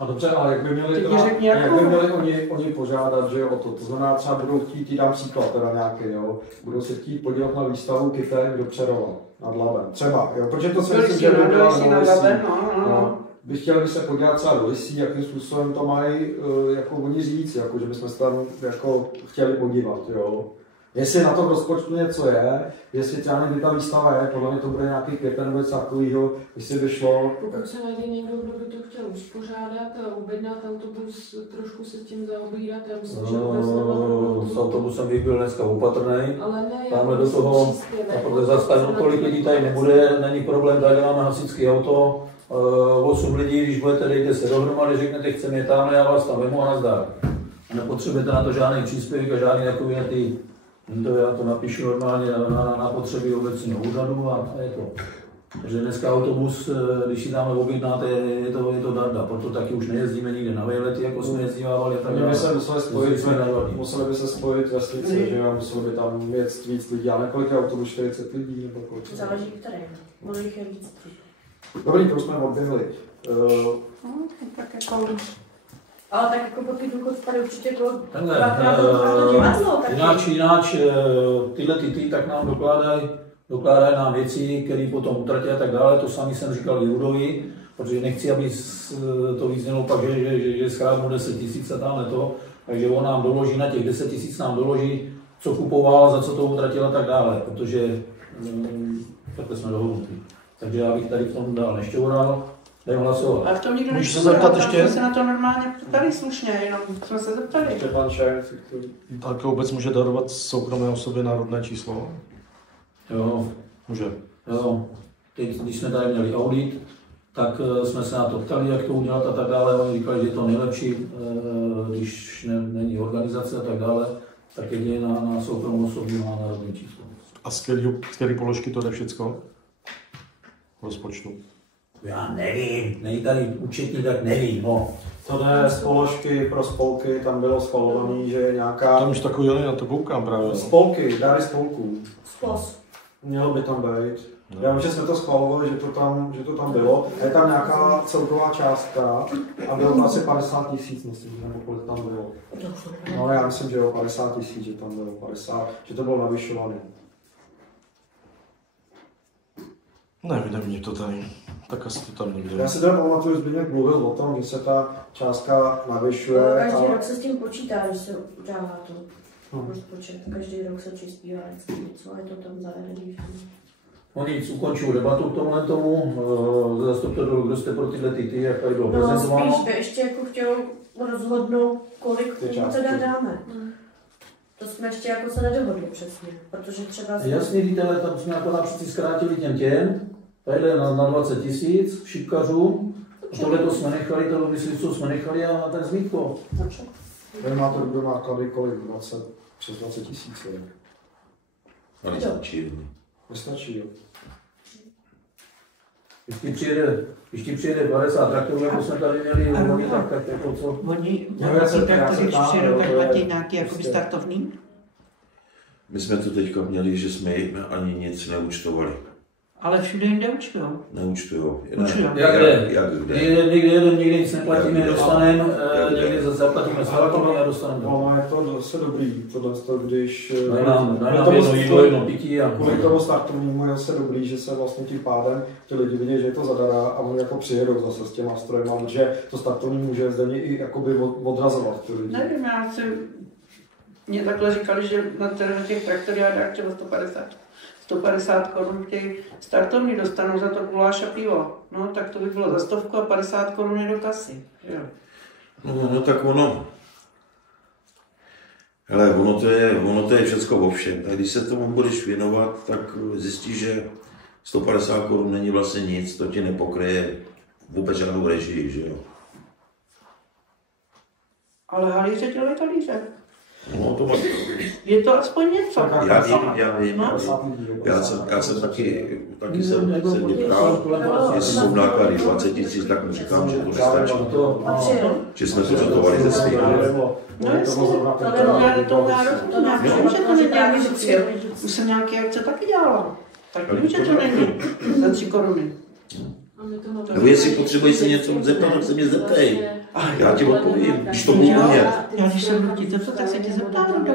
No dobře, ale jak by měli oni požádat, že jo, o to. To znamená, třeba budou chtít, dám příklad teda nějaký, jo, budou se chtít podívat na výstavu Kytek do Přerova nad Labem. Třeba, jo, protože to si myslím, že by byla no. Bych chtěl by se podívat třeba do Lisí, jakým způsobem to mají, jako oni říct, jako, že bychom se tam jako chtěli podívat, jo. Jestli na tom rozpočtu něco je, jestli třeba někdy ta výstava je, podle mě to bude nějaký květen nebo něco takového, jestli by šlo. Pokud se najde někdo, kdo by to chtěl uspořádat a objednat autobus, trošku se tím zaobírat, já myslím, že s autobusem bych byl dneska opatrný. Ale ne, tamhle do toho, a protože zase tolik lidí tady nebude, není problém, tady máme hasičské auto, 8 lidí, když budete, dejte se dohromady, řeknete, chceme je tamhle, já vás tam vemu a nazdar. A nepotřebujete na to žádný příspěvek a žádný takový na ty. Já to napíšu normálně na potřeby obecního úřadu a je to. Takže dneska autobus, když si dáme objednáte, je to darda, proto taky už nejezdíme nikde na vejlety, jako jsme jezdívávali. Oni by se museli by se spojit vesnice, že museli by tam jet víc lidí, ale kolik je autobus, 40 lidí nebo kolik? Záleží které, ono jich je víc. Dobrý, to už jsme objevili. Tak jako... Ale tak jako pro ty důchodce tady určitě bylo jináč tyhle tak nám dokládají nám věci, které potom utratí a tak dále. To sami jsem říkal Judovi, protože nechci, aby to vyznělo pak, že schrábnu 10 000 a tamhle to. Takže on nám doloží, na těch 10 000 nám doloží, co kupoval, za co to utratil a tak dále, protože takhle jsme dohodnutí. Takže já bych tady v tom dál nešťoural, jdem hlasovat. Ale v tom nikdo Můžu se neštěl, zeptat tam ještě? jsme se na to normálně ptali slušně, jenom jsme se zeptali. Štěpán Čech, Tak obec může darovat soukromé osobě národné číslo? Jo, Může. jo. Teď, když jsme tady měli audit, tak jsme se na to ptali, jak to udělat a tak dále. Oni říkali, že je to nejlepší, když není organizace a tak dále, tak jedině na soukromou osobu má národní číslo. A z které položky to jde všecko? V rozpočtu. Já nevím, není tady účetní, tak nevím, no. to jde z položky pro spolky, tam bylo schvalovaný, že je nějaká... Tam už takový, na to koukám právě. Spolky, dary spolků. Spos. Mělo by tam být. Já vím, že jsme to schvalovali, že to tam bylo. Je tam nějaká celková částka a bylo to asi 50 000, myslím, nebo kolik tam bylo. No já myslím, že jo, 50 000, že tam bylo 50, že to bylo navyšované. Nevidím to tady. Tak asi to tam někde. Já si teda pamatuju, že Zbyněk mluvil o tom, že se ta částka navyšuje. Každý rok se s tím počítá, že se dává to rozpočet. Každý rok se přispívá vždycky něco a je to tam zavedený. No nic, ukončuju debatu k tomuhle tomu. Zastupte dolů, kdo jste pro tyhle ty, jak tady bylo No prezentováno. spíš by ještě jako chtěl rozhodnout, kolik Ty teda částky. dáme. To jsme ještě jako se nedohodli přesně, protože třeba... Jasně, víte, ale tam jsme jako například zkrátili těm, tadyhle na 20 000 šipkařů, a tohle to jsme nechali, to myslivců jsme nechali a ten zbytko. Vy máte do náklady kolik? 20, přes 20 000. A nestačí. Nestačí, jo. Když ti přijede 50 traktorů, jako jsme tady měli, tak jako co? Oni No, já se- já se když ptám, přijedou, tak jo, platí je- nějaký jakoby prostě- startovný. My jsme to teďka měli, že jsme jim ani nic neúčtovali. Ale všude jinde učujou. Neúčtujou. Učujou. Jak kde? Jak kde? Někde jeden, někde nic neplatíme, Jak kde? dostaneme, Jak kde? někde zaplatíme startovně a dostaneme to. No, je to zase dobrý, tohle, když... Dají nám tomu- jedno jídlo, jedno pití a... Kvůli tomu startovnímu je zase dobrý, že se vlastně tím pádem ty lidi vidí, že je to zadara a oni jako přijedou zase s těma strojema, protože to startovní může zde i jakoby odrazovat ty lidi. Nevím, já si... Mě takhle říkali, že na těch traktoriádách třeba 150 korun chtějí startovní, dostanou za to guláš a pivo. No, tak to by bylo za 100 a 50 korun je do kasy. Jo. No tak ono. Hele, ono to je všecko o všem. Tak když se tomu budeš věnovat, tak zjistíš, že 150 korun není vlastně nic, to ti nepokryje vůbec žádnou režii, že jo. Ale halíře dělají talíře. No to máš. Je to aspoň něco. Já vím. Já jsem taky jsem mě ptal, jestli jsou náklady 20 000, tak mu říkám, že to nestačí. Že jsme to dotovali ze svých. No jasně, to já rozumím. Já vím, že to není nějaký cíl. Už jsem nějaké akce taky dělala. Tak vím, že to není za 3 koruny. Nebo jestli potřebuji se něco zeptat, tak se mě zeptej. Já ti odpovím, když to budu umět. Já když se budu chtít zeptat, tak se tě zeptám.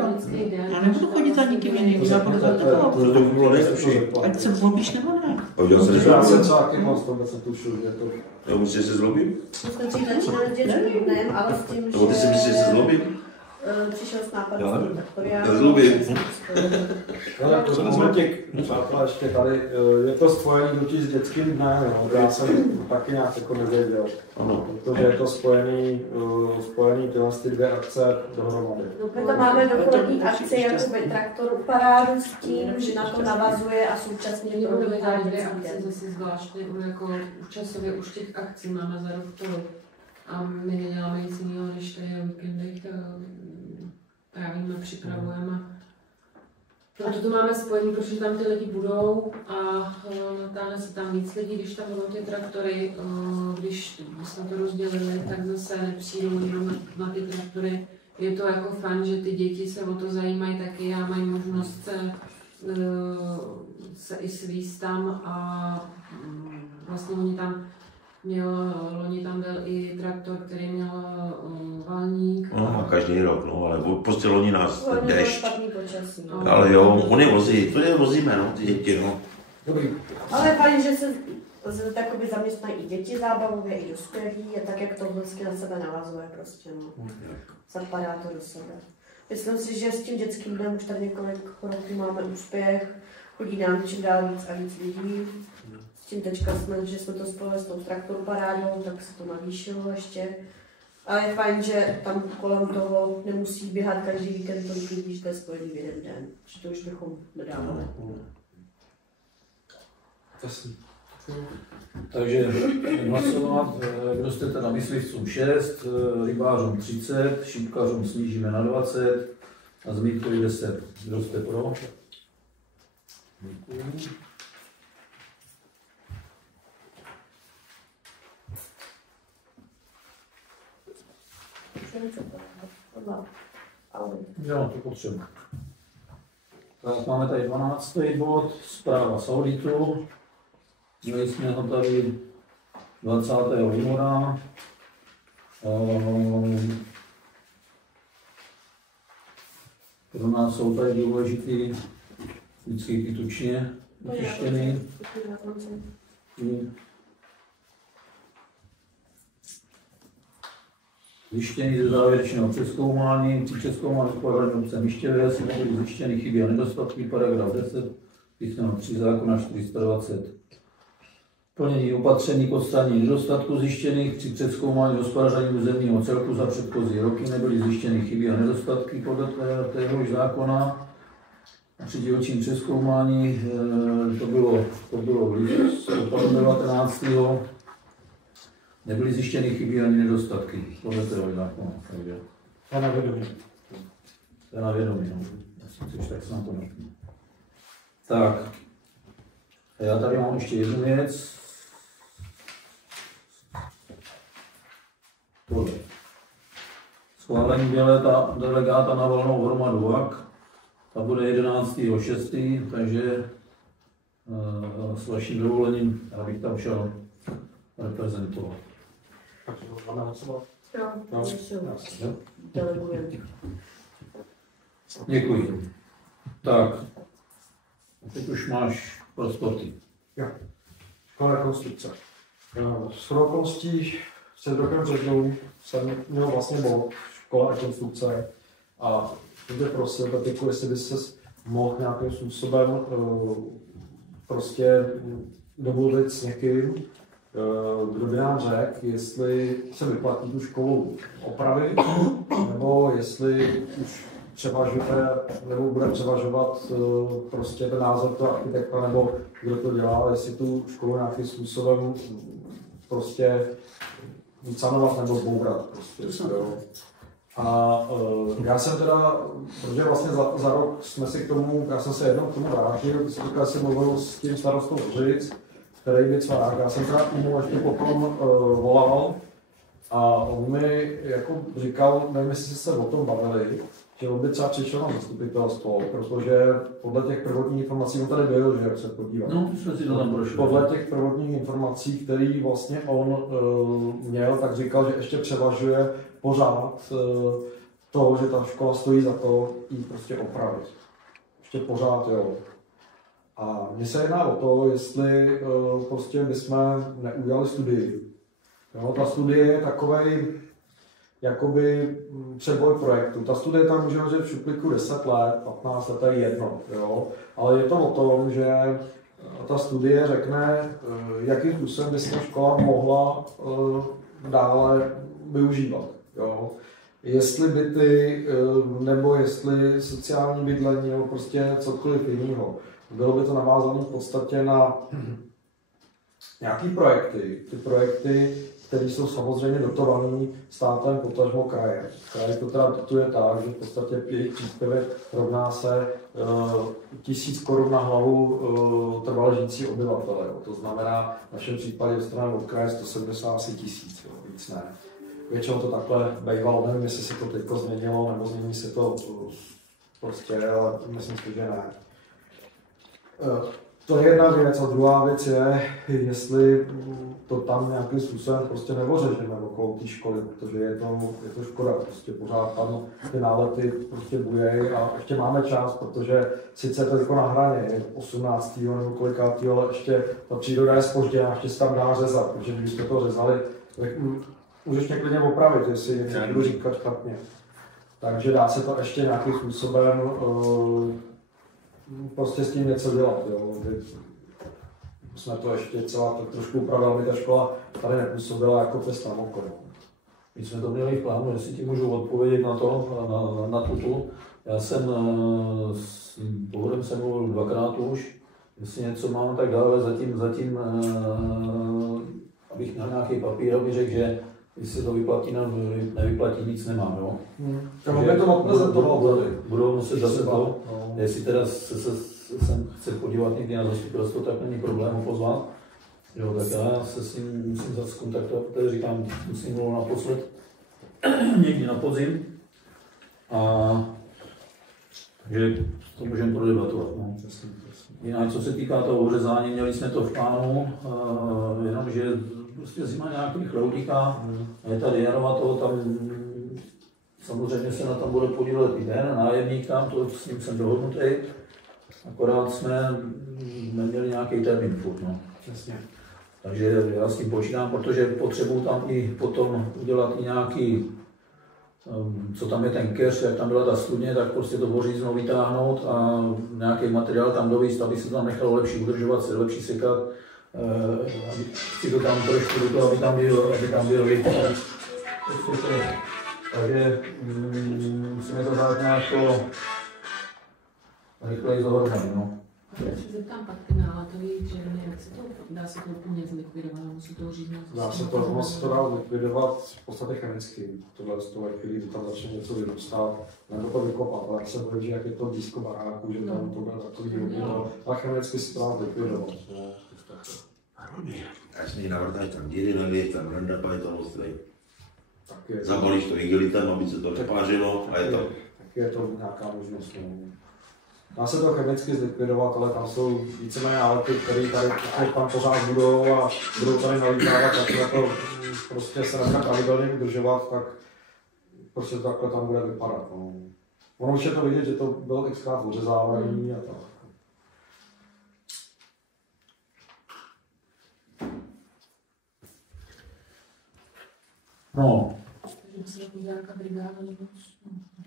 Já nebudu chodit za nikým jiným, já budu za tebou. To bylo nejlepší. Ať se zlobíš nebo ne. Já se Já jsem nezlobím. třeba taky moc to netušil, že to... Já musím, že se zlobím? My jsme dřív začínali s dětským dnem, ale s tím, Nebo ty si myslíš, že se zlobím? přišel s nápadem s tím traktoriádem. Nezlobím. Ale to Matěk, přátelé, ještě tady, je to spojený nutí s dětským dnem, jo. Já jsem taky nějak jako nevěděl. Ano. Protože je to spojený tyhle ty dvě akce dohromady. My tam máme dopolední akci jakoby traktoru parádu s tím, že na to navazuje a současně Mě byly probíhá tady dvě dětský akce den. zase zvláštně, jako časově už těch akcí máme za rok tolik. A my neděláme nic jiného, než tady o víkendech trávíme, připravujeme. Proto to máme spojení, protože tam ty lidi budou a táhne se tam víc lidí, když tam budou ty traktory. Když jsme to rozdělili, tak zase nepřijdou jenom na ty traktory. Je to jako fajn, že ty děti se o to zajímají taky a mají možnost se i svízt tam a vlastně loni tam byl i traktor, který měl valník. No, a každý rok, no, ale prostě loni nás ten déšť. Špatný počasí. No. Ale jo, on je vozí, to je vozíme, no, ty děti, no. Dobrý. Ale fajn, že se takoby zaměstnají i děti zábavově, i dospělí, a tak, jak to vždycky na sebe navazuje prostě, no. Zapadá to do sebe. Myslím si, že s tím dětským dnem už tady několik roků máme úspěch, chodí nám čím dál víc a víc lidí. s tím teďka že jsme to spojili s tou traktorparádou, tak se to navýšilo ještě. A je fajn, že tam kolem toho nemusí běhat každý víkend tolik lidí, že to je spojený v jeden den. Že to už bychom nedávali. Takže hlasovat, kdo jste teda myslivcům 6, rybářům 30, šípkařům snížíme na 20 a zmítkovi 10. Kdo jste pro? Děkuji. Jo, to potřebuji. Tak máme tady 12. bod, zpráva z auditu. Měli jsme ho tady 20. února. Pro nás jsou tady důležitý vždycky ty tučně vytištěný. Zjištění ze závěrečného přezkoumání, při přezkoumání hospodaření obce Mištěvec byly zjištěny chyby a nedostatky, paragraf 10, písmeno 3 zákona 420. Plnění opatření k odstranění nedostatků zjištěných při přezkoumání hospodaření územního celku za předchozí roky nebyly zjištěny chyby a nedostatky podle téhož zákona. Při dílčím přezkoumání to bylo v listopadu 19. Nebyly zjištěny chyby ani nedostatky podle téhož zákona. Takže To na vědomí. to je na vědomí. No. Tak se na to nechnu. Tak. A já tady mám ještě jednu věc. Tohle. Schválení delegáta na valnou hromadu VAK. Ta bude 11.6., takže s vaším dovolením já bych tam šel reprezentovat. Takže to máme hlasovat. Jo, delegujeme. Děkuji. Tak, teď už máš pro sporty. Škola rekonstrukce. Shodou okolností před rokem v březnu jsem měl vlastně bod škola rekonstrukce a tě prosil, Petriku, jestli by se mohl nějakým způsobem prostě domluvit s někým, kdo by nám řekl, jestli se vyplatí tu školu opravit, nebo jestli už převažuje, nebo bude převažovat prostě ten názor toho architekta, nebo kdo to dělá, jestli tu školu nějakým způsobem prostě sanovat nebo zbourat. Prostě, a já jsem teda, protože vlastně za rok jsme si k tomu, já jsem se jednou k tomu vrátil, říkal jsem mluvil s tím starostou Vořic, který by cvák, já jsem teda mu ještě potom volal a on mi jako říkal, nevím, jestli se o tom bavili, že on by třeba přišel na zastupitelstvo, protože podle těch prvotních informací, on tady byl, že jak se podíval. No, jsme si to tam prošli. Podle těch prvotních informací, které vlastně on měl, tak říkal, že ještě převažuje pořád to, že ta škola stojí za to jí prostě opravit. Ještě pořád, jo. A mně se jedná o to, jestli prostě bychom neudělali studii. Jo, ta studie je takovej jakoby předboj projektu. Ta studie tam může ležet v šuplíku 10 let, 15 let, to je jedno, jo. Ale je to o tom, že ta studie řekne, jakým způsobem by se škola mohla dále využívat. Jo. Jestli byty, nebo jestli sociální bydlení, nebo prostě cokoliv jiného. Bylo by to navázané v podstatě na nějaký projekty. Ty projekty, které jsou samozřejmě dotované státem, potažmo krajem. Kraj to teda dotuje tak, že v podstatě jejich příspěvek rovná se 1000 korun na hlavu trvale žijící obyvatele. To znamená, v našem případě dostaneme od kraje 170 000, víc ne. Většinou to takhle bývalo, nevím, jestli se to teď změnilo, nebo změní se to prostě, ale myslím si, že ne. To je jedna věc a druhá věc je, jestli to tam nějakým způsobem prostě nevořežeme okolo té školy, protože je to škoda, prostě pořád tam ty nálety prostě bujejí a ještě máme čas, protože sice to jako na hraně, 18. nebo kolikátýho, ale ještě ta příroda je zpožděná, ještě se tam dá řezat, protože když jste to řezali, tak můžeš mě klidně opravit, jestli něco budu říkat špatně. Takže dá se to ještě nějakým způsobem prostě s tím něco dělat. Jo. jsme to ještě celá tak trošku upravili, aby ta škola tady nepůsobila jako pes na oko. My jsme to měli v plánu, jestli ti můžu odpovědět na to, na tuto. Já jsem s Pohodem jsem mluvil dvakrát už, jestli něco mám tak dále, zatím abych měl nějaký papír, abych řekl, že jestli to vyplatí nebo nevyplatí, nic nemám, jo. Takže budou muset zase to, jestli teda sem chce podívat někdy na zastupitelstvo, tak není problém ho pozvat. Jo, tak já se s ním musím zase kontaktovat, protože říkám, musím mluvit naposled někdy na podzim. Takže to můžeme prodebatovat. No. Jinak, co se týká toho ořezání, měli jsme to v plánu, jenomže prostě zima nějak rychle utíká, je tady Janova toho tam, samozřejmě se na tom bude podílet i ten nájemník tam, to s ním jsem dohodnutý, akorát jsme neměli nějaký termín furt, no. Přesně. Takže já s tím počítám, protože potřebuji tam i potom udělat i nějaký, co tam je ten cache, jak tam byla ta studně, tak prostě to poříznout, vytáhnout a nějaký materiál tam dovíst, aby se tam nechalo lepší udržovat, se lepší sekat. Chci to tam trošku do toho, aby tam byl takže musíme to dát nějak rychleji dohromady, no. Já se zeptám pak ty náladový dřeviny, jak se to dá se to úplně zlikvidovat, musí to říznout? Dá se to dá zlikvidovat v podstatě chemicky, tohle z toho chvíli, kdy tam začne něco vyrůstat, nebo to vykopat, ale jak se bojí, jak je to blízko baráku, že tam to bude takový hodně, a chemicky se to dá zlikvidovat. Až mi navrtáš tam díry, nalieš tam randapa, je to ostrý. Zabalíš to igelitem, aby se to nepářilo a je to. Tak je to nějaká možnost. Dá se to chemicky zlikvidovat, ale tam jsou víceméně nálety, které tady tam pořád budou a budou tady nalítávat, tak to prostě se nebude pravidelně udržovat, tak prostě to takhle tam bude vypadat. No. Ono už je to vidět, že to bylo xkrát ořezávaný a tak. No.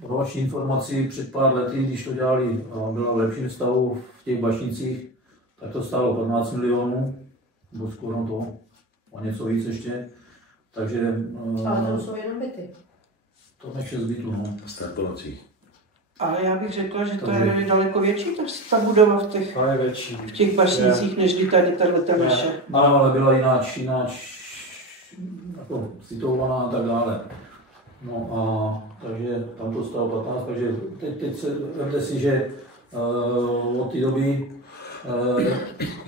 Pro vaši informaci, před pár lety, když to dělali, byla v lepším stavu v těch Bašnicích, tak to stálo 15 milionů, nebo skoro to, o něco víc ještě. Takže... Ale tam jsou jenom byty. To je 6 bytů, no. Startovacích. Ale já bych řekla, že to je daleko větší, ta budova v těch Bašnicích, než tady tato naše. Ale byla jináč jako situovaná a tak dále. No a takže tam to stalo 15, takže teď se vemte si, že od té doby,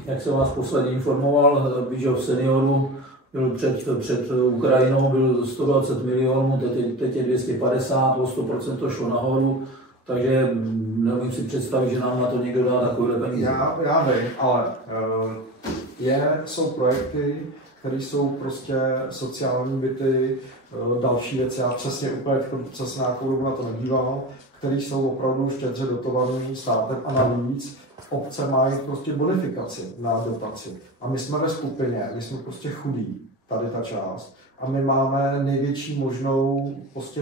jak jsem vás posledně informoval, Bížov senioru byl před Ukrajinou, byl 120 milionů, teď je 250, o 100% to šlo nahoru, takže neumím si představit, že nám na to někdo dá takové peníze. Já vím, ale jsou projekty, které jsou prostě sociální byty, další věci, já přesně úplně přes nějakou dobu na to nedíval, které jsou opravdu štědře dotované státem a navíc obce mají prostě bonifikaci na dotaci. A my jsme ve skupině, my jsme prostě chudí, tady ta část, a my máme největší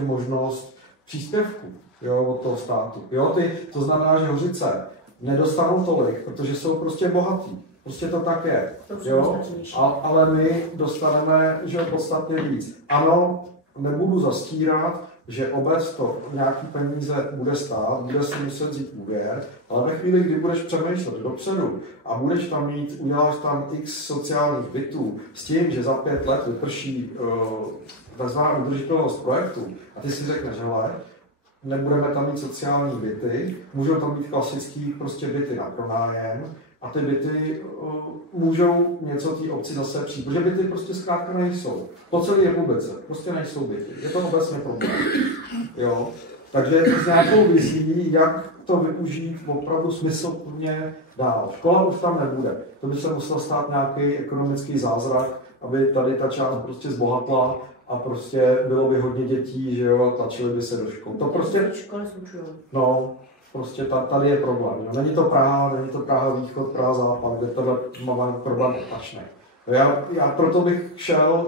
možnost příspěvku, jo, od toho státu. Jo, to znamená, že Hořice nedostanou tolik, protože jsou prostě bohatí. Prostě to tak je, jo? Ale my dostaneme, že podstatně víc. Ano, nebudu zastírat, že obec to nějaký peníze bude stát, bude si muset vzít úvěr, ale ve chvíli, kdy budeš přemýšlet dopředu a uděláš tam x sociálních bytů s tím, že za 5 let vyprší takzvaná udržitelnost projektu a ty si řekneš, hele, nebudeme tam mít sociální byty, můžou tam být klasický prostě byty na pronájem, a ty byty můžou něco té obci zase přijít, protože byty prostě zkrátka nejsou. Po celé republice prostě nejsou byty. Je to obecně problém. Jo? Takže s nějakou vizí, jak to využít opravdu smysluplně dál. Škola už tam nebude. To by se musel stát nějaký ekonomický zázrak, aby tady ta část prostě zbohatla a prostě bylo by hodně dětí, že jo, a tlačili by se do škol. To prostě... Školy slučují. No, prostě tady je problém. Jo. Není to Praha východ, Praha západ, kde tohle máme problém opačný. Já proto bych šel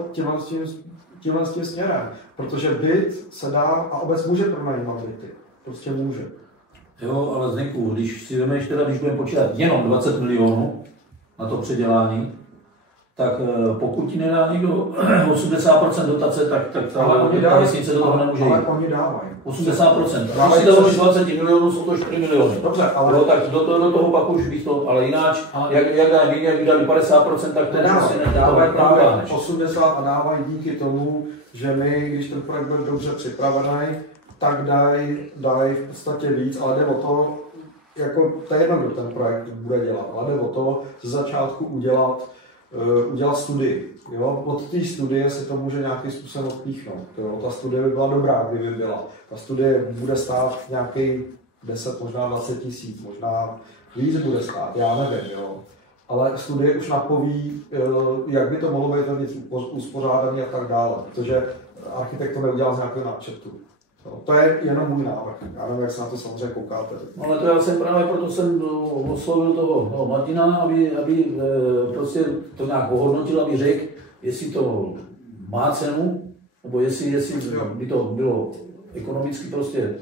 tímhle s tím směrem, protože byt se dá a obec může pronajímat byty. Prostě může. Jo, ale Zdenku, když si vemeš teda, když budeme počítat jenom 20 milionů na to předělání, tak pokud ti nedá někdo 80% dotace, tak ta vesnice do toho nemůže jít. Ale oni dávají. 80%. Když si to 20 milionů, jsou to 4 miliony. Dobře, ale... No, tak do toho pak už bych to, ale jináč, jak dali 50%, tak to prostě nedávají právě 80 a dávají díky tomu, že my, když ten projekt byl dobře připravený, tak dají v podstatě víc, ale jde o to, jako to je jedno, kdo ten projekt bude dělat, ale jde o to ze začátku udělat studii. Jo? Od té studie se to může nějakým způsobem odpíchnout. Jo? Ta studie by byla dobrá, kdyby byla. Ta studie bude stát nějaký 10, možná 20 tisíc, možná víc bude stát, já nevím. Jo? Ale studie už napoví, jak by to mohlo být uspořádané a tak dále, protože architekt to neudělal z nějakého náčrtu. To je jenom můj návrh. Já nevím, jak se na to samozřejmě koukáte. Ale to já jsem právě proto jsem oslovil toho Martina, aby prostě to nějak ohodnotil, aby řekl, jestli to má cenu, nebo jestli by to bylo ekonomicky prostě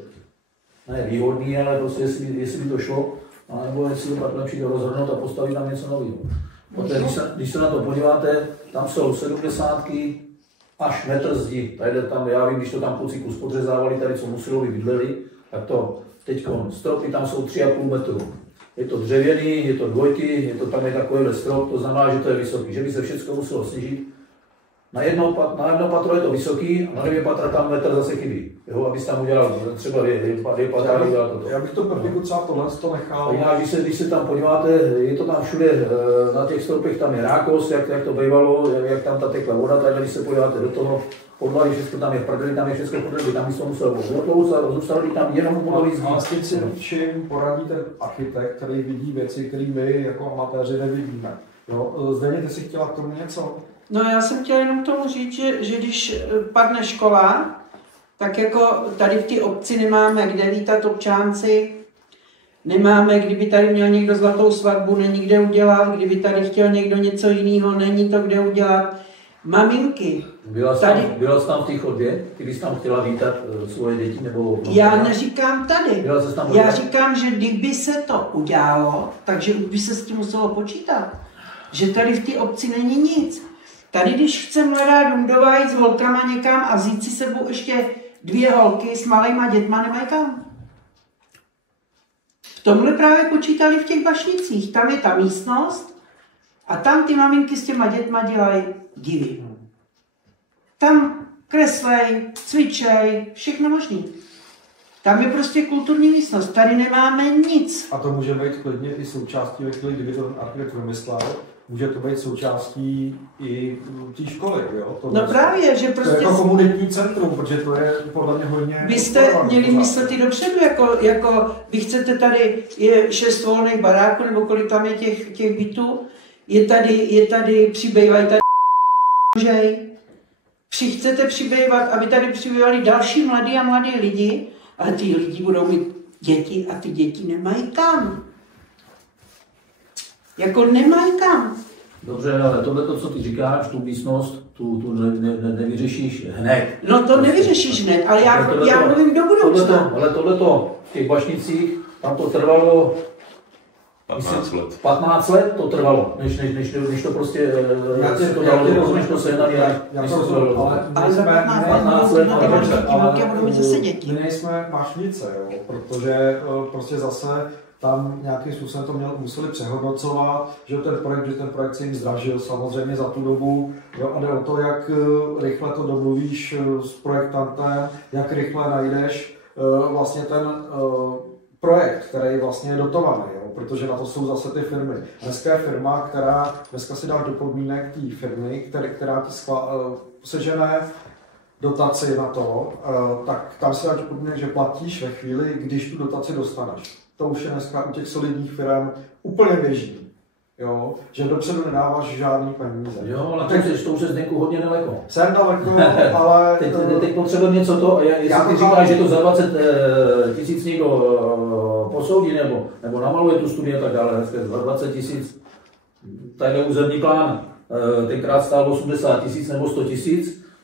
ne výhodný, ale prostě jestli by to šlo, nebo jestli je lepší to rozhodnout a postavit tam něco nového. Protože když se na to podíváte, tam jsou 70 až metr zdi. Tady tam, já vím, když to tam kluci kus podřezávali, tady co Musilovi bydleli, tak to teď stropy tam jsou 3,5 metru. Je to dřevěný, je to dvojky, tam je takovýhle strop, to znamená, že to je vysoký, že by se všechno muselo snížit. Na jedno patro je to vysoký a na 2 patra tam metr zase chybí. Jo, abys tam udělal třeba 2 patra udělal toto. Já bych to prvníku třeba tohle to nechal. Jinak, když se tam podíváte, je to tam všude, na těch stropech tam je rákost, jak to bývalo, jak tam ta tekla voda, tady když se podíváte do toho podlahy, všechno tam je v prdeli, tam je všechno v prdeli, tam to musel odloucat, zůstali tam jenom podlahy zdi. Ale s tím si čím poradí ten architekt, který vidí věci, které my jako amatéři nevidíme. Zdeně, ty jsi chtěla k tomu něco? No já jsem chtěla jenom tomu říct, že když padne škola, tak jako tady v té obci nemáme kde vítat občánci, nemáme, kdyby tady měl někdo zlatou svatbu, není kde udělat, kdyby tady chtěl někdo něco jiného, není to kde udělat. Maminky. Byla jsi tam v té chodbě, když jsi tam chtěla vítat svoje děti? Nebo... Já neříkám tady. Já říkám, že kdyby se to udělalo, takže už by se s tím muselo počítat. Že tady v té obci není nic. Tady, když chce mladá Dundová jít s holkama někam a vzít si sebou ještě 2 holky s malejma dětma, nemají kam. V tomhle právě počítali v těch Bašnicích. Tam je ta místnost a tam ty maminky s těma dětma dělají divy. Tam kreslej, cvičej, všechno možný. Tam je prostě kulturní místnost. Tady nemáme nic. A to může být klidně i součástí, kdyby to architekt vymyslel, může to být součástí i té školy, jo? No právě, že prostě... To je jako komunitní centrum, protože to je podle mě hodně... Vy jste měli myslet i dopředu, jako vy chcete tady, je 6 volných baráků, nebo kolik tam je těch bytů, je tady přibývají tady chcete přibývat, aby tady přibývali další mladí lidi, ale ty lidi budou mít děti a ty děti nemají kam. Jako nemají kam. Dobře, ale tohle, co ty říkáš, tu místnost, tu nevyřešíš hned. No to nevyřešíš hned, ale já mluvím do budoucna. Ale tohleto v těch Bašnicích, tam to trvalo 15 let to trvalo, než to prostě to dalo, než to sehnali. Ale za 15 let na ty velké budou mít zase děti. My nejsme Bašnice, jo, protože prostě zase tam nějakým způsobem to museli přehodnocovat, že ten projekt se jim zdražil samozřejmě za tu dobu. Jo, a jde o to, jak rychle to domluvíš s projektantem, jak rychle najdeš vlastně ten projekt, který vlastně je dotovaný, jo, protože na to jsou zase ty firmy. Dneska je firma, dneska si dáš do podmínek té firmy, která ti sežene dotaci na to, tak tam si dáš do podmínek, že platíš ve chvíli, když tu dotaci dostaneš. To už je dneska u těch solidních firm úplně běží. Jo? Že dopředu nedáváš žádný peníze. Jo, ale to už je Zdenku hodně daleko. Jsem daleko, ale... Teď potřebujeme něco to, jestli ty říkáš, že to za 20 000 někdo posoudí nebo namaluje tu studii a tak dále, za 20 000, tady územní plán, tenkrát stál 80 000 nebo 100 000,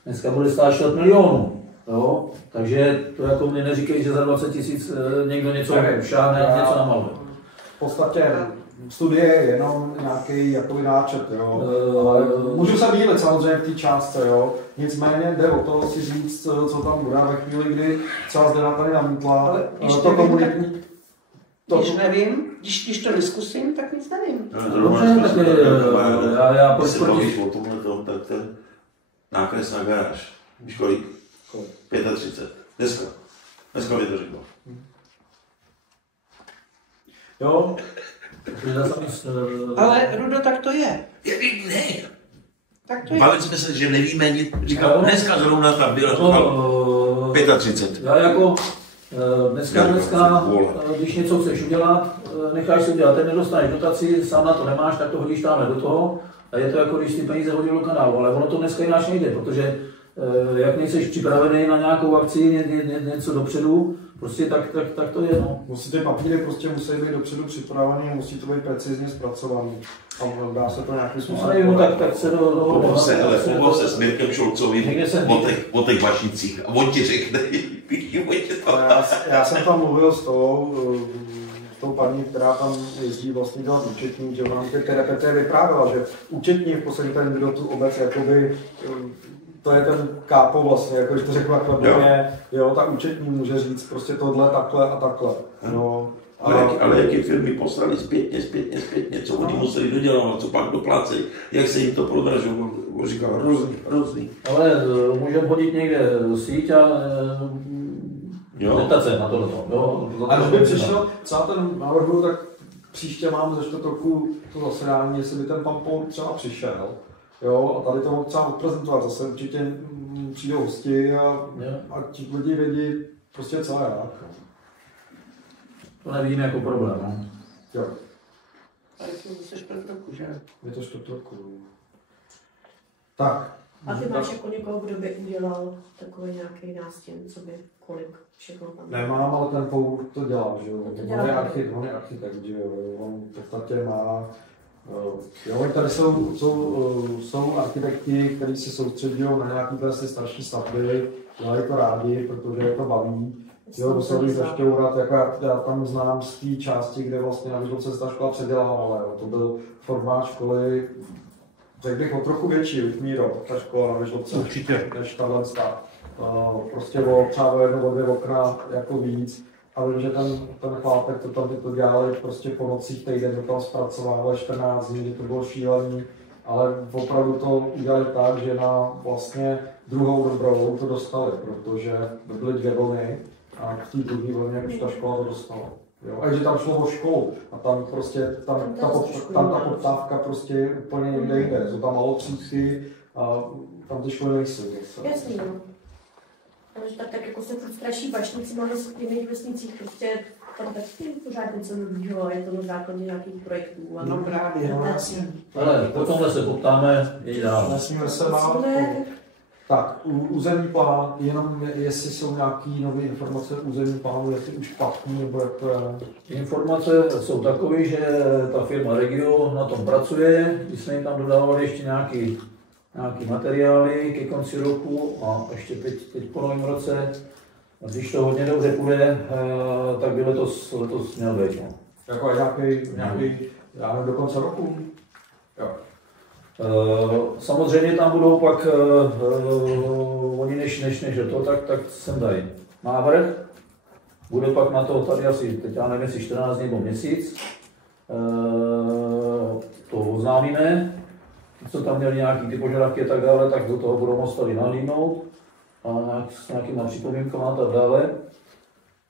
dneska bude stát 4 milionů. Jo? Takže to jako mi neříkej, že za 20 000 někdo něco šáhne, něco namaluje. V podstatě studie je jenom nějaký jakoby náčrt, jo. Ale můžu se mýlit samozřejmě v té částce, jo. Nicméně jde o to si říct, co tam bude ve chvíli, kdy třeba Zdena tady namítla, Ale když to nevím, komunitní. Když nevím, když to neskusím, tak nic nevím. Když se bavíš o tomhle, tak ten nákres na garáž. Víš kolik? 35. Dneska mi to řekl. Jo. Ale Rudo, tak to je. Ne. Tak to je. Bavili jsme se, že nevíme nic. Říkal, dneska zrovna tam byla, říkal 35. Já jako dneska, když něco chceš udělat, necháš si udělat, ten nedostaneš dotaci, sám na to nemáš, tak to hodíš tamhle do toho a je to jako když ty peníze hodil do kanálu, ale ono to dneska jináč nejde, protože jak nejseš připravený na nějakou akci, něco dopředu, prostě tak to je, no. Musí ty papíry prostě musí být dopředu připravený, musí to být precizně zpracovaný. A dá se to nějakým způsobem. No, tak se Pomohl se s Mirkem Šolcovým o těch vašicích a on ti řekne, já jsem tam mluvil s tou paní, která tam jezdí vlastně dělat účetní, že ona ty repete vyprávěla, že účetní v podstatě ten do tu obec jakoby to je ten kápo vlastně, jako když to řekla klebně, jo, ta účetní může říct prostě tohle, takhle a takhle. No, ale jaké firmy poslali zpětně, co oni museli dodělat, co pak doplácejí, jak se jim to prodražilo, říkal hrozný. Ale můžeme hodit někde síť a dotace na tohleto. A když by přišel celá ten návrh, tak příště mám ze 4 roku to zasedání, jestli by ten pan Poul třeba přišel. Jo, a tady to mohl třeba odprezentovat, zase určitě přijdou hosti a ti lidi vědí prostě co je. To nevidím jako problém, no. Jo. Ale to se 4 roku, že? Je to 4 roku. Tak. A ty máš jako někoho, kdo by udělal takový nějaký nástěn, co by kolik všechno tam. Nemám, ale ten Poul to dělá, že jo. On je architekt, že jo. On v podstatě má. Jo, tady jsou architekti, kteří se soustředí na nějaké vlastně starší stavby, dělají to rádi, protože je to baví. Jo, museli zašťourat, jako já tam znám z té části, kde vlastně na Vyšlovce se ta škola předělávala. Jo. To byl formát školy, řekl bych, o trochu větší, Míro, ta škola na Vyšlovce. Určitě. Než tahle prostě třeba o 1, o 2 okna jako víc. A vím, že ten chlápek to tam to dělali prostě po nocích týden, to tam zpracovali 14 dní, to bylo šílený, ale opravdu to udělali tak, že na vlastně druhou dobrou to dostali, protože byly 2 vlny a v té druhé vlně už ta škola to dostala. Jo? A že tam šlo o školu a tam prostě ta poptávka prostě je úplně někde jde. Jsou tam malotřídky a tam ty školy nejsou. Jasný, no. Takže tak jako se furt straší bašníci, máme v jiných vesnicích prostě tam taky pořád něco novýho, je to na základě nějakých projektů. No právě, no jasně. Ale po tomhle se poptáme, jeď dál. Nesmíme se bát. Tak, územní plán, jenom jestli jsou nějaké nové informace územní plánu, jestli už platný, nebo jak to je. Informace jsou takové, že ta firma Regio na tom pracuje, my jsme jim tam dodávali ještě nějaký materiály ke konci roku a ještě teď po novém roce. A když to hodně dobře půjde, tak by letos měl být. No. Jako nějaký do konce roku? Jo. Samozřejmě tam budou pak, oni než to, tak sem dají návrh. Bude pak na to tady asi, teď já nevím, jestli 14 dní nebo měsíc. To oznámíme. Co tam měli nějaký ty požadavky a tak dále, tak do toho budou moct tady nahlídnout a s nějakýma připomínkama a tak dále.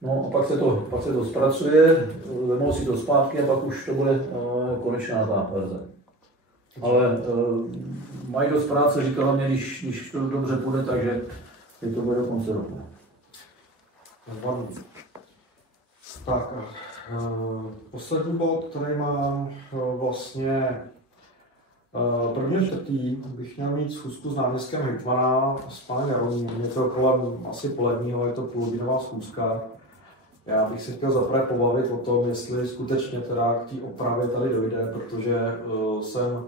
No a pak se to zpracuje, vezmou si to zpátky a pak už to bude konečná ta verze. Ale mají dost práce, říkala mě, když to dobře půjde, takže to bude do konce roku. Tak, poslední bod, který mám vlastně 1.4. bych měl mít schůzku s náměstkem hejtmana s panem Jaroním. Je to kolem asi poledního, je to půlhodinová schůzka. Já bych se chtěl zaprvé pobavit o tom, jestli skutečně teda k té opravě tady dojde, protože jsem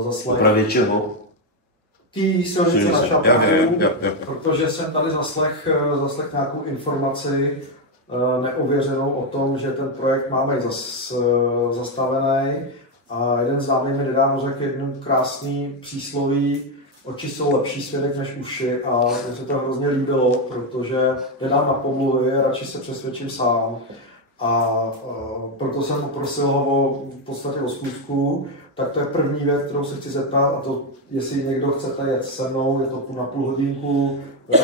zaslechl... Opravě čeho? Tý silnice na Šapachu, protože jsem tady zaslechl nějakou informaci neověřenou o tom, že ten projekt máme zastavený. A jeden známý mi nedávno řekl jednu krásný přísloví: oči jsou lepší svědek než uši, a mně se to hrozně líbilo, protože nedám na pomluvy, radši se přesvědčím sám. A proto jsem poprosil ho v podstatě o schůzku. Tak to je první věc, kterou se chci zeptat, a to, jestli někdo chcete jet se mnou, je to na půl hodinku, tak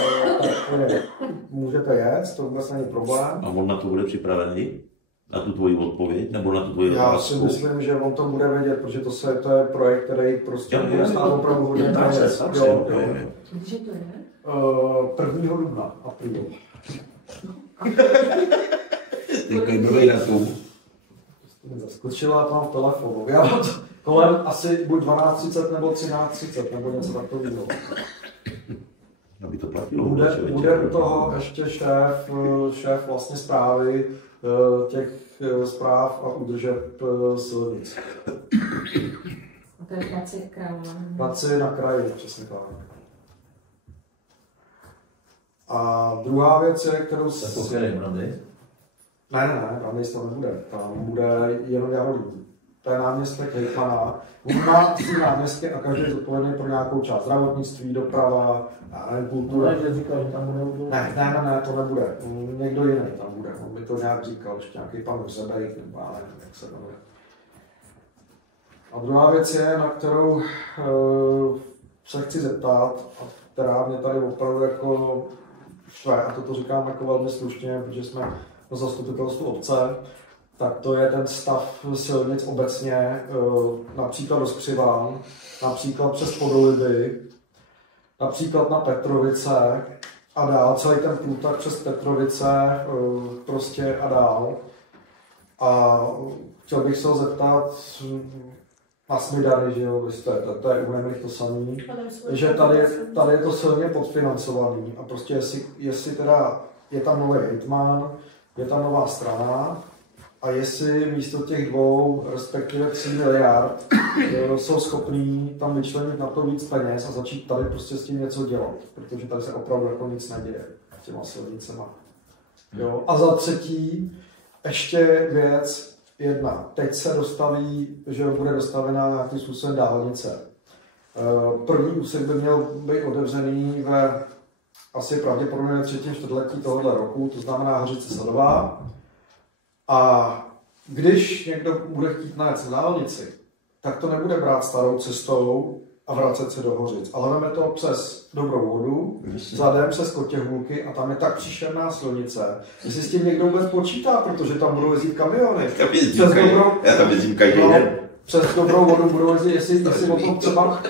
můžete jet, to vůbec není problém. A on na to bude připravený? Na tu tvoji odpověď, nebo na tu tvoji Já otázku? si myslím, že on to bude vědět, protože to je projekt, který prostě bude stát opravdu hodně peněz. Když to je? 1. dubna, aprílu. Takový blbý datum. Mě zaskočila, to mám v telefonu. Já mám to kolem asi buď 12:30 nebo 13:30, nebo něco takového. Aby to platilo. Bude u toho ještě šéf vlastně správy těch správ a údržeb silnic. A to je Placi Králové. Placi na kraji, přesně tak. A druhá věc je, kterou Tak to je Brady. Ne, tam to nebude. Tam bude jenom Jarodý. To je náměstek hejtmana. On má tři náměstky a každý je zodpovědný pro nějakou část. Zdravotnictví, doprava, kultura. Ale říkal, že tam bude. Ne, to nebude. Někdo jiný tam bude. On mi to nějak říkal, ještě nějaký pan Hřebejk, nebo já nevím, jak se jmenuje. A druhá věc je, na kterou se chci zeptat, a která mě tady opravdu jako štve, a toto říkám jako velmi slušně, protože jsme na zastupitelstvu obce, tak to je ten stav silnic obecně, například do Skřiván, například přes Podoliby, například na Petrovice a dál, celý ten průtok přes Petrovice prostě a dál. A chtěl bych se ho zeptat na Smidany, že jo, vy jste, to je u Nemrych to samý, že tady je to silně podfinancovaný a prostě jestli teda je tam nový hejtman, je tam nová strana a jestli místo těch 2, respektive 3 miliard jsou schopní tam vyčlenit na to víc peněz a začít tady prostě s tím něco dělat, protože tady se opravdu jako nic neděje těma silnicema. Jo. A za třetí, ještě věc jedna. Teď se dostaví, že bude dostavená nějakým způsobem dálnice. První úsek by měl být otevřený ve asi pravděpodobně ve 3. čtvrtletí tohoto roku, to znamená Hořice Sadová. A když někdo bude chtít najet na dálnici, tak to nebude brát starou cestou a vracet se do Hořic, ale veme to přes Dobrou Vodu, zadem přes Kotěhůlky a tam je tak příšerná silnice, jestli s tím někdo vůbec počítá, protože tam budou jezdit kamiony. Já tam jezdím každý den. Přes Dobrou Vodu budou jezdit, jestli o tom třeba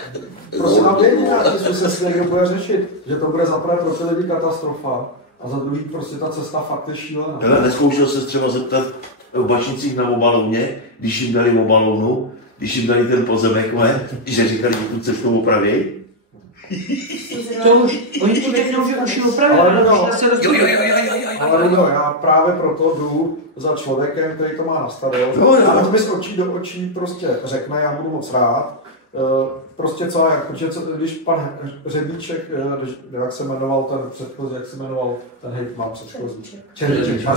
prostě nám vědí nějaký způsob, se někdo bude řešit, že to bude za prvé pro ty lidi katastrofa a za druhý prostě ta cesta fakt je šílená. Hele, neskoušel se třeba zeptat v Bačnicích na obalovně, když jim dali obalovnu, když jim dali ten pozemek, že říkali, že tu cestou opravěj? To už, oni to řeknou, že už ji opravili, ale se ale no, já právě proto jdu za člověkem, který to má nastavil. A ať mi z očí do očí prostě řekne, já budu moc rád. Prostě co, protože když pan Řebíček, jak se jmenoval ten předchozí, jak se jmenoval ten hejtman předchozí? Červíček,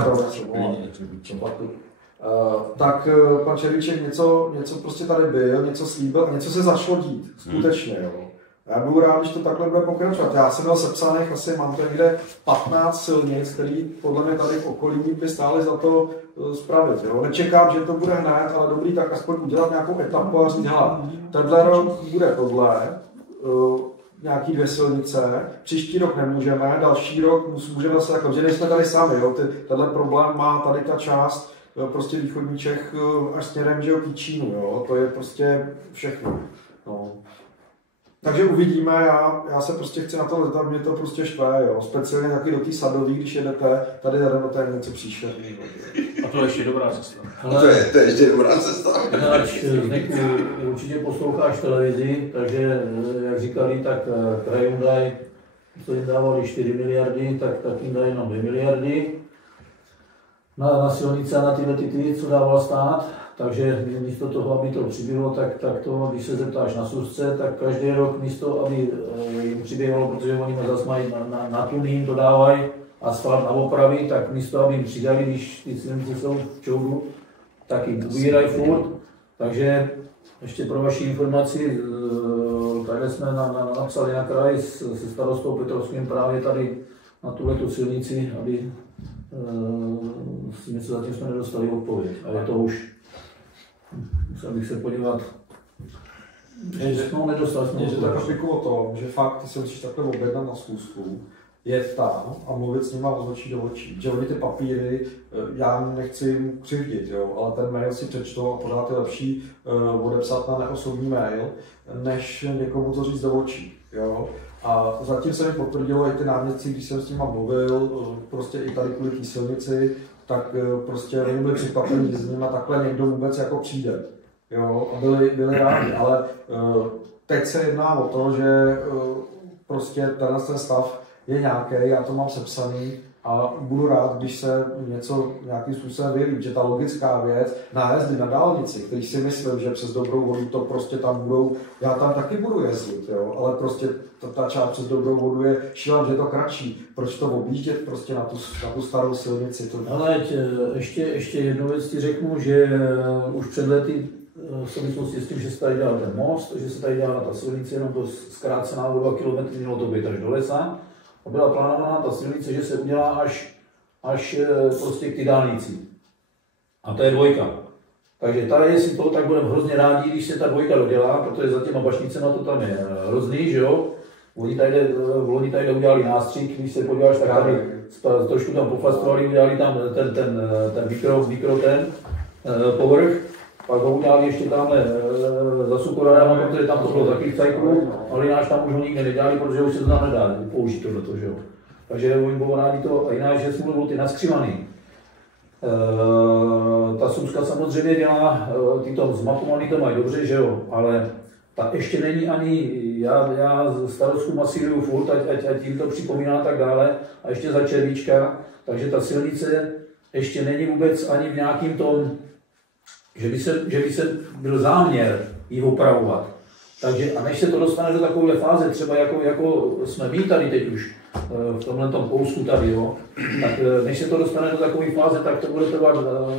tak pan Červíček něco prostě tady byl, něco slíbil a něco se zašlo dít, skutečně, jo. Já budu rád, když to takhle bude pokračovat. Já jsem měl sepsaných, asi mám tady někde 15 silnic, který podle mě tady v okolí by stály za to spravit. Jo. Nečekám, že to bude hned, ale dobrý, tak aspoň udělat nějakou etapu a říct, hele, tenhle rok bude tohle, nějaký 2 silnice, příští rok nemůžeme, další rok můžeme se jako, že nejsme tady sami, jo. Tenhle problém má tady ta část, prostě východní Čech až směrem, že jo, k Čínu, jo. To je prostě všechno. No. Takže uvidíme, já se prostě chci na to letat, mě to prostě štve, jo. Speciálně taky do té Sadový, když jedete, tady jedeme, to je něco příšerný. A to je ještě dobrá cesta. To je ještě dobrá cesta. Určitě posloucháš televizi, takže jak říkali, tak krajům dají, co jim dávali 4 miliardy, tak jim dají jenom 2 miliardy. Na silnice a na tyhle co dával stát. Takže místo toho, aby to přibylo, tak to, když se zeptáš na Susce, tak každý rok místo, aby jim přiběhlo, protože oni zase mají na tuny, jim to dávají, asfalt na opravy, tak místo, aby jim přidali, když ty silnice jsou v čoudu, tak jim ubírají furt. Takže ještě pro vaši informaci, tady jsme napsali na kraj se starostou Petrovským právě tady na tuhletu silnici, aby s tím se zatím jsme nedostali odpověď. A je to už, musel bych se podívat. No, nedostali jsme že tak apliku o tom, že fakt ty se musíš takhle objednat na schůzku, jet tam a mluvit s nima od očí do očí. Že oni ty papíry, já nechci jim křivdit, jo, ale ten mail si přečtou a pořád je lepší odepsat na neosobní mail, než někomu to říct do očí. Jo. A zatím se mi potvrdilo i ty náměstci, když jsem s nima mluvil, prostě i tady kvůli té silnici, tak prostě oni byli překvapení, že s nima takhle někdo vůbec jako přijde. Jo, a byli rádi, ale teď se jedná o to, že prostě ten stav je nějaký, já to mám sepsaný a budu rád, když se něco nějakým způsobem vyjeví, že ta logická věc, nájezdy na dálnici, který si myslím, že přes Dobrou Vodu to prostě tam budou, já tam taky budu jezdit, jo, ale prostě ta část přes Dobrou Vodu je šílená, že je to kratší, proč to objíždět prostě na tu starou silnici. To... Ale ještě jednu věc ti řeknu, že už před lety v souvislosti s tím, že se tady dělal ten most, že se tady dělala ta silnice, jenom to zkrácená o 2 km, mělo to být až do lesa. A byla plánovaná ta silnice, že se udělá až prostě k té dálnici. A to je 2. Takže tady, jestli to, tak budeme hrozně rádi, když se ta 2 dodělá, protože za těma bašnicema to tam je hrozný, že jo. Oni tady udělali nástřik, když se podíváš, tak tady trošku tam pofastovali, udělali tam ten povrch. Pak ho udělali ještě tamhle za Sukoradama, protože tam to bylo taky v cyklu, ale jináč tam už ho nikdy nedělali, protože už se to tam nedá použít tohleto, že jo. Takže oni bylo rádi to, a jináč, že jsme mluvili ty naskřivaný. Ta Suska samozřejmě dělá, ty to zmapovaný to mají dobře, že jo, ale ta ještě není ani, já starostku masíruju furt, ať jim to připomíná a tak dále, a ještě za Červíčka, takže ta silnice ještě není vůbec ani v nějakým tom, že by se byl záměr ji opravovat. Takže a než se to dostane do takovéhle fáze, třeba jako jsme my tady teď už, v tomhle tom kousku tady, jo, tak než se to dostane do takové fáze, tak to bude trvat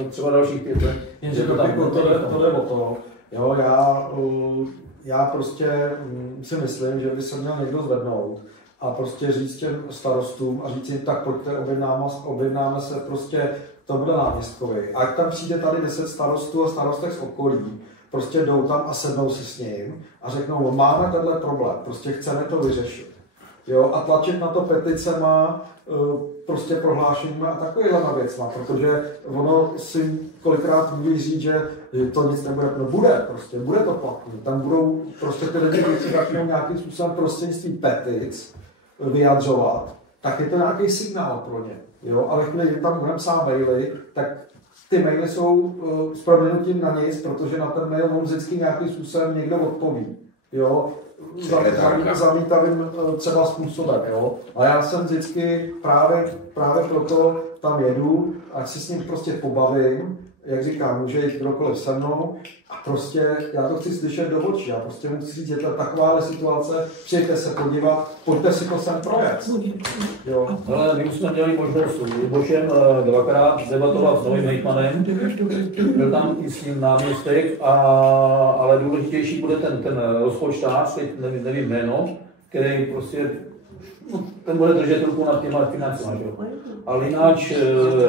třeba dalších 5 let. Jenže to jde o to, jo, já prostě si myslím, že by se měl někdo zvednout a prostě říct těm starostům a říct jim, tak pojďte, objednáme se prostě, to bude náměstkovi. A jak tam přijde tady 10 starostů a starostek z okolí, prostě jdou tam a sednou si s ním a řeknou, máme tenhle problém, prostě chceme to vyřešit. Jo, a tlačit na to peticema, prostě prohlášeníma a takovýhlema věcma, protože ono si kolikrát může říct, že to nic nebude, no bude to platné. Tam budou prostě ty lidi, kteří se začnou nějakým způsobem prostřednictvím petic vyjadřovat, tak je to nějaký signál pro ně. Jo, ale když tam budeme psát maily, tak ty maily jsou s proměnutím na nic, protože na ten mail on vždycky nějakým způsobem někdo odpoví. Jo, zamítavým třeba způsobem, jo. A já jsem vždycky právě proto tam jedu, ať si s ním prostě pobavím, jak říkám, může jít kdokoliv se mnou a prostě já to chci slyšet do očí. Já prostě musím říct, že to je takováhle situace, přijďte se podívat, pojďte si to sem projet. Jo. Ale my už jsme měli možnost s Lubošem 2krát debatovat s novým hejtmanem, byl tam i s ním náměstek, ale důležitější bude ten rozpočtář, teď nevím jméno, který prostě, no, ten bude držet ruku nad těma financemi. Ale jináč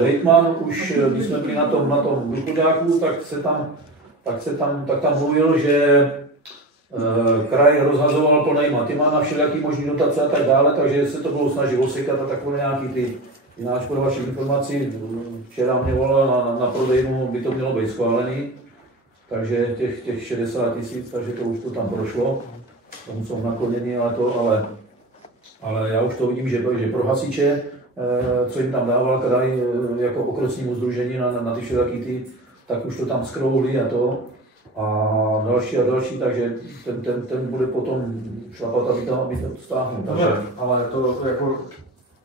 hejtman už, když jsme byli na tom Východáku, tak tam mluvil, že kraj rozhazoval plnejma těma na všelijaký možný dotace a tak dále, takže se to bylo snažit osekat a takové nějaký ty. Jináč pro vaši informaci, včera mě volal na prodejnu, by to mělo být schválený, takže těch 60 000, takže to už to tam prošlo, tomu jsou nakloněni, ale já už to vidím, že pro hasiče, co jim tam dával kraj jako okresnímu sdružení na ty všelijaký ty, tak už to tam skrouhli a to. A další, takže ten bude potom šlapat, aby to stáhnul. Ale to jako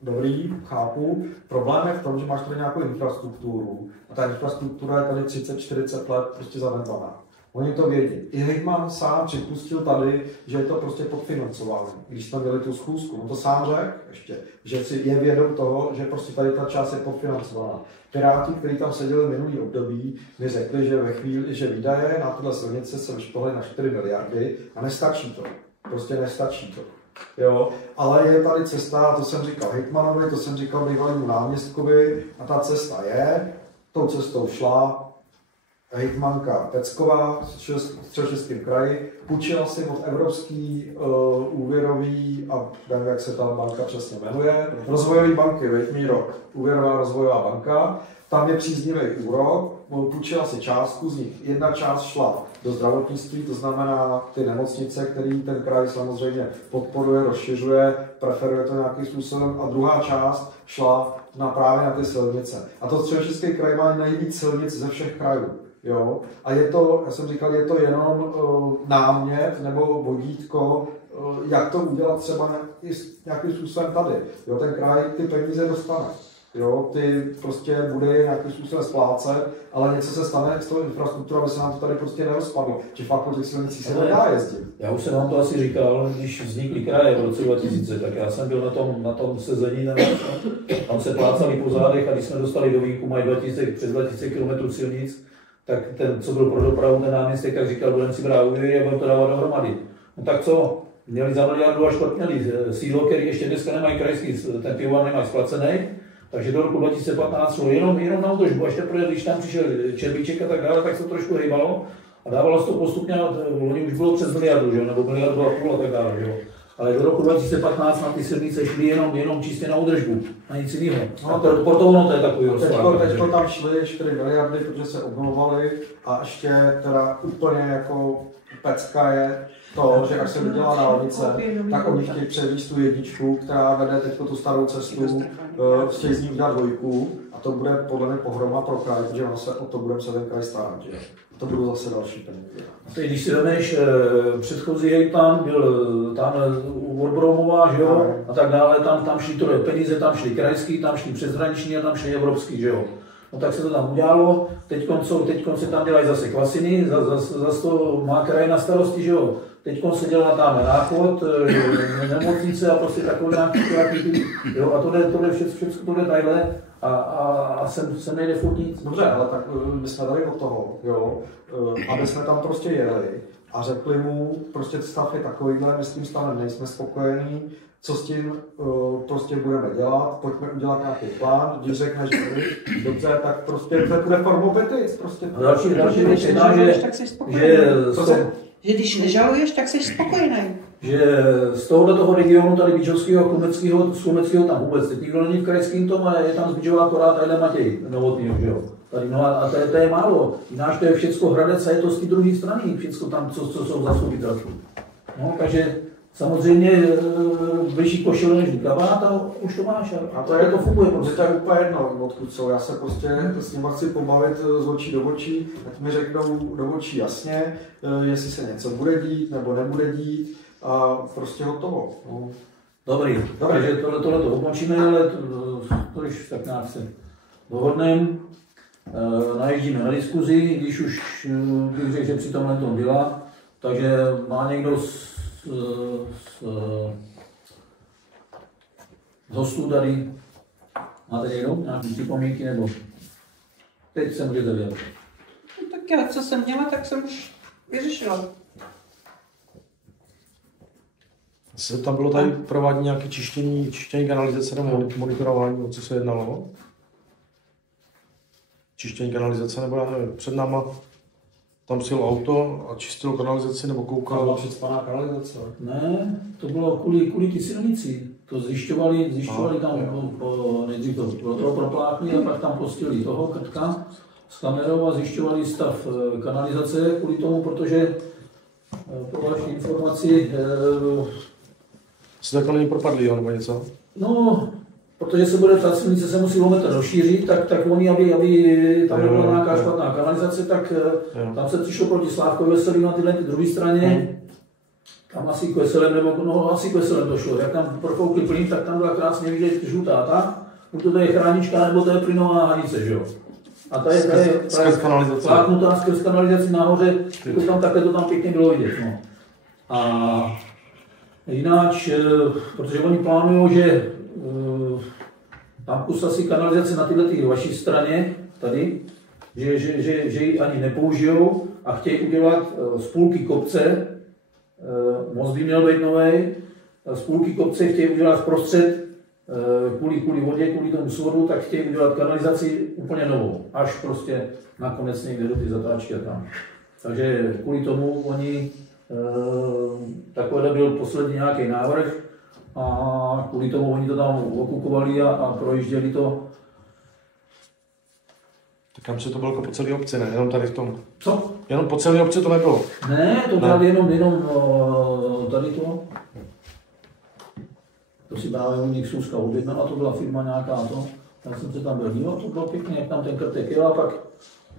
dobrý, chápu. Problém je v tom, že máš tady nějakou infrastrukturu a ta infrastruktura je tady 30-40 let prostě zanedbaná. Oni to vědí. I hejtman sám připustil tady, že je to prostě podfinancování. Když jsme měli tu schůzku, on to sám řekl ještě, že si je vědom toho, že prostě tady ta část je podfinancovaná. Piráti, kteří tam seděli minulý období, mi řekli, že ve chvíli, že výdaje na tyhle silnice se vyšplhaly na 4 miliardy a nestačí to. Prostě nestačí to. Jo, ale je tady cesta, to jsem říkal hejtmanovi, to jsem říkal bývalému náměstkovi a ta cesta je, tou cestou šla hejtmanka Pecková v Středočeském kraji, půjčila si od Evropský úvěrový, a nevím, jak se ta banka přesně jmenuje, rozvojové banky, Míro, úvěrová rozvojová banka, tam je příznivý úrok, půjčila si částku, z nich jedna část šla do zdravotnictví, to znamená ty nemocnice, který ten kraj samozřejmě podporuje, rozšiřuje, preferuje to nějakým způsobem, a druhá část šla právě na ty silnice. A to Středočeský kraj má nejvíc silnic ze všech krajů. Jo? A je to, já jsem říkal, je to jenom námět nebo vodítko, jak to udělat třeba nějakým způsobem tady. Jo? Ten kraj ty peníze dostane. Jo, ty prostě bude nějakým způsobem splácet, ale něco se stane s tou infrastrukturou, aby se nám to tady prostě nerozpadlo. Že fakt po těch silnicích se nedá jezdit. Já už jsem vám to asi říkal, když vznikly kraje v roce 2000, tak já jsem byl na tom sezení, tam se plácali po zádech, a když jsme dostali do výjimku, mají přes 2000 km silnic, tak ten, co byl pro dopravu, ten náměstek, tak říkal, budeme si brát úvěry a budeme to dávat dohromady. No tak co? Měli za miliardu a špatně měli sídlo, který ještě dneska nemají krajský, ten pivovar nemají splacený. Takže do roku 2015 šlo jenom na údržbu, až teprve, když tam přišel Červíček a tak dále, tak se to trošku hejbalo a dávalo se to postupně, oni už bylo přes miliardu, že? Nebo miliardu a půl a tak dále. Že? Ale do roku 2015 na ty silnice šly jenom čistě na údržbu, a nic jiného. No, proto ono to je takový rozklad. Teďko tam šly 4 miliardy, protože se obnovovaly, a ještě teda úplně jako pecka je to, že až se udělá dálnice, tak oni chtějí převízt tu jedničku, která vede teď tu starou cestu, chtějí z ní udělat dvojku, a to bude podle mě pohroma pro kraj, protože ono se o to budeme se ten kraj starat. Že? To budou zase další peníze. Když si vemeš, předchozí hejtman byl tam u Odbromová, že jo, a tak dále, tam šli to peníze, tam šli krajský, tam šli přeshraniční a tam šli evropský, že jo. No tak se to tam udělalo, teď se tam dělají zase kvasiny, zase to má kraj na starosti, že jo. Teď se dělá tam náchod, nemocnice a prostě takové nějaký, jo, a tohle všechno jde takhle a sem nejde furt nic. Dobře, ale tak my jsme tady od toho, jo, aby jsme tam prostě jeli a řekli mu, prostě stav je takovýhle, my s tím stavem nejsme spokojení, co s tím prostě budeme dělat, pojďme udělat nějaký plán, když řekneš, dobře, tak prostě to bude formou petic, prostě. Další věc je, že když nežaluješ, tak jsi spokojený. Že z tohoto regionu, tady Bíčovského, Slumeckého tam vůbec nikdo není v krajském tom, ale je tam z Bíčova akorát tadyhle Matěj Novotný, že jo. Tady, no a to je málo. Jináč to je všecko Hradec a je to z té druhé strany, všecko tam, co jsou zastupitelství. No, takže samozřejmě blížší košile než kabát a už to máš. A to je to funguje, protože to je úplně jedno, odkud jsou. Já se prostě s nimi chci pobavit z očí do očí, ať mi řeknou do očí jasně, jestli se něco bude dít nebo nebude dít, a prostě hotovo. No. Dobrý, takže tohle to ukončíme, ale to když tak nějak se dohodneme. Najíždíme na diskuzi, když už bych řekl, že při tomhle tom dělá, takže má někdo z hostů tady, máte někdo nějaké připomínky, nebo teď se můžete vyjádřit. No, tak já, co jsem měla, tak jsem už vyřešila. Se tam bylo tady provádět nějaké čištění kanalizace nebo monitorování, o co se jednalo? Čištění kanalizace, nebo já nevím, před náma tam sjel auto a čistilo kanalizaci nebo koukal? To byla předspaná kanalizace? Ne, to bylo kvůli ty silnici. To zjišťovali tam nejdřív to propláchli a pak tam postili toho krtka s kamerou a zjišťovali stav kanalizace kvůli tomu, protože pro vaši informaci... Se takhle není propadlý, nebo něco? No, protože ta silnice se musí metr rozšířit, tak oni, aby tam byla nějaká špatná kanalizace, tak tam se přišlo proti Slávkovi Veselý na tyhle druhé straně. Tam asi kveselem to šlo. Jak tam profoukli plyn, tak tam byla krásně vidět žlutá ta. Buď to je chránička, nebo to je plynová hanice, že jo. A ta je Skrz kanalizaci. fláknutá skrz kanalizaci nahoře, to tam takhle to tam pěkně bylo vidět. No. A jináč, protože oni plánují, že tam kus asi kanalizace na této vaší straně, tady, že ji ani nepoužijou a chtějí udělat z půlky kopce, most by měl být nový, z půlky kopce chtějí udělat vprostřed, kvůli vodě, kvůli tomu svodu, tak chtějí udělat kanalizaci úplně novou, až prostě nakonec někde do ty zatáčky a tam. Takže kvůli tomu oni, takovýhle byl poslední nějaký návrh a kvůli tomu oni to tam okupovali a projížděli to. Tak tam se to bylo jako po celé obci, ne? Jenom tady v tom. Co? Jenom po celé obci to nebylo. Ne, to tady jenom tady to. To si právě u nich Suska objednala, to byla firma nějaká to. Já jsem se tam byl díval, to bylo pěkně, jak tam ten krtek jel a pak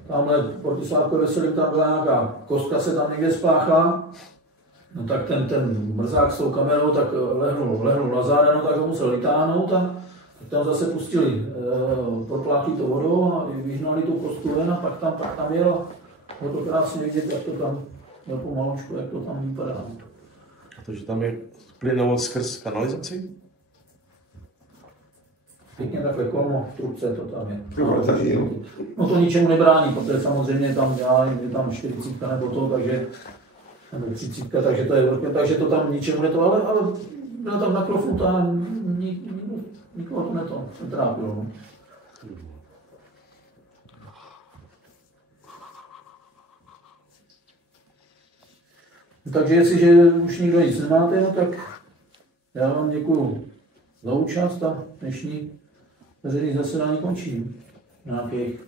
tamhle proti Slávkovi Veselým tam byla nějaká kostka se tam někde spáchla. No tak ten mrzák s tou kamerou tak lehnul na záden, tak ho musel vytáhnout a tak tam zase pustili, propláchli to vodou a vyhnali tu kostku ven a pak tam jel a bylo to krásně vidět, jak to tam měl pomalučku, jak to tam vypadá. Takže tam je plynovod skrz kanalizaci? Pěkně takhle kolmo v trubce to tam je. No to ničemu nebrání, protože samozřejmě tam je tam 40 nebo to, takže nebo 30, takže to je velké, takže to tam ničemu neto, ale byla tam naklofnutá, nikoho to netrápilo. No. Takže jestliže už nikdo nic nemáte, no, tak já vám děkuju za účast a dnešní veřejný zasedání končím. Nějakých,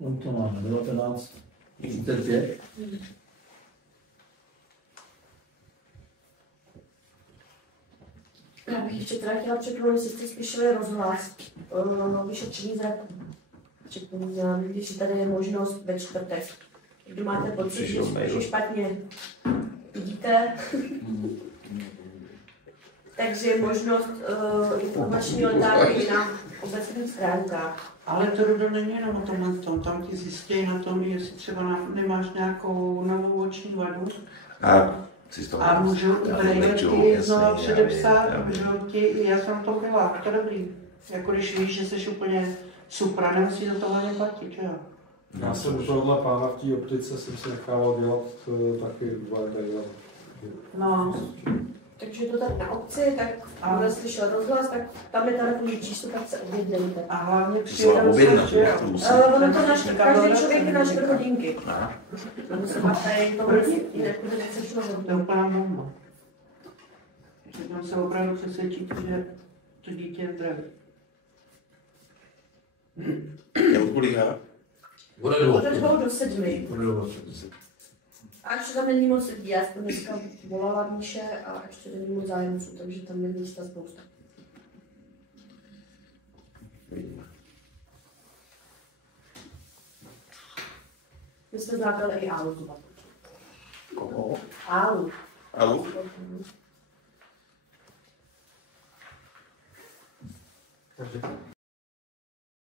no to máme, 19:35. Já bych ještě teda chtěla připomenout, jestli jste slyšeli rozhlas vyšetření zraku. Připomínám, když tady je možnost ve čtvrtek. Kdo máte pocit, že špatně vidíte, takže je možnost informační letáky na obecných stránkách. Ale to Rudo není jenom o tomhle tom, tam ti zjistí na tom, jestli třeba nemáš nějakou novou oční vadu. A můžu ti znovu předepsat, já jsem to byla, to dobrý. Jako když víš, že jsi úplně super, nemusíš za tohle neplatit, že jo? Já jsem u tohohle pána v té optice jsem si nechával dělat taky 2 tady. No, takže to tak na obci, tak ale slyšel rozhlas, tak tam je telefonní číslo, tak se objednejte. A hlavně objednat, ono to naš, každý člověk je na 4 hodinky. Nebo se má tady to jinak, protože nechceš to to je úplná bomba. Tam se opravdu přesvědčit, že to dítě je zdravé. Je od kolika? Bude Od 2 do 7. A ještě tam není moc lidí, já jsem dneska volala Míše a ještě není moc zájemců, takže tam je místa spousta. My jsme základali i Álu zuma. Koho? Álu. Alu? Takže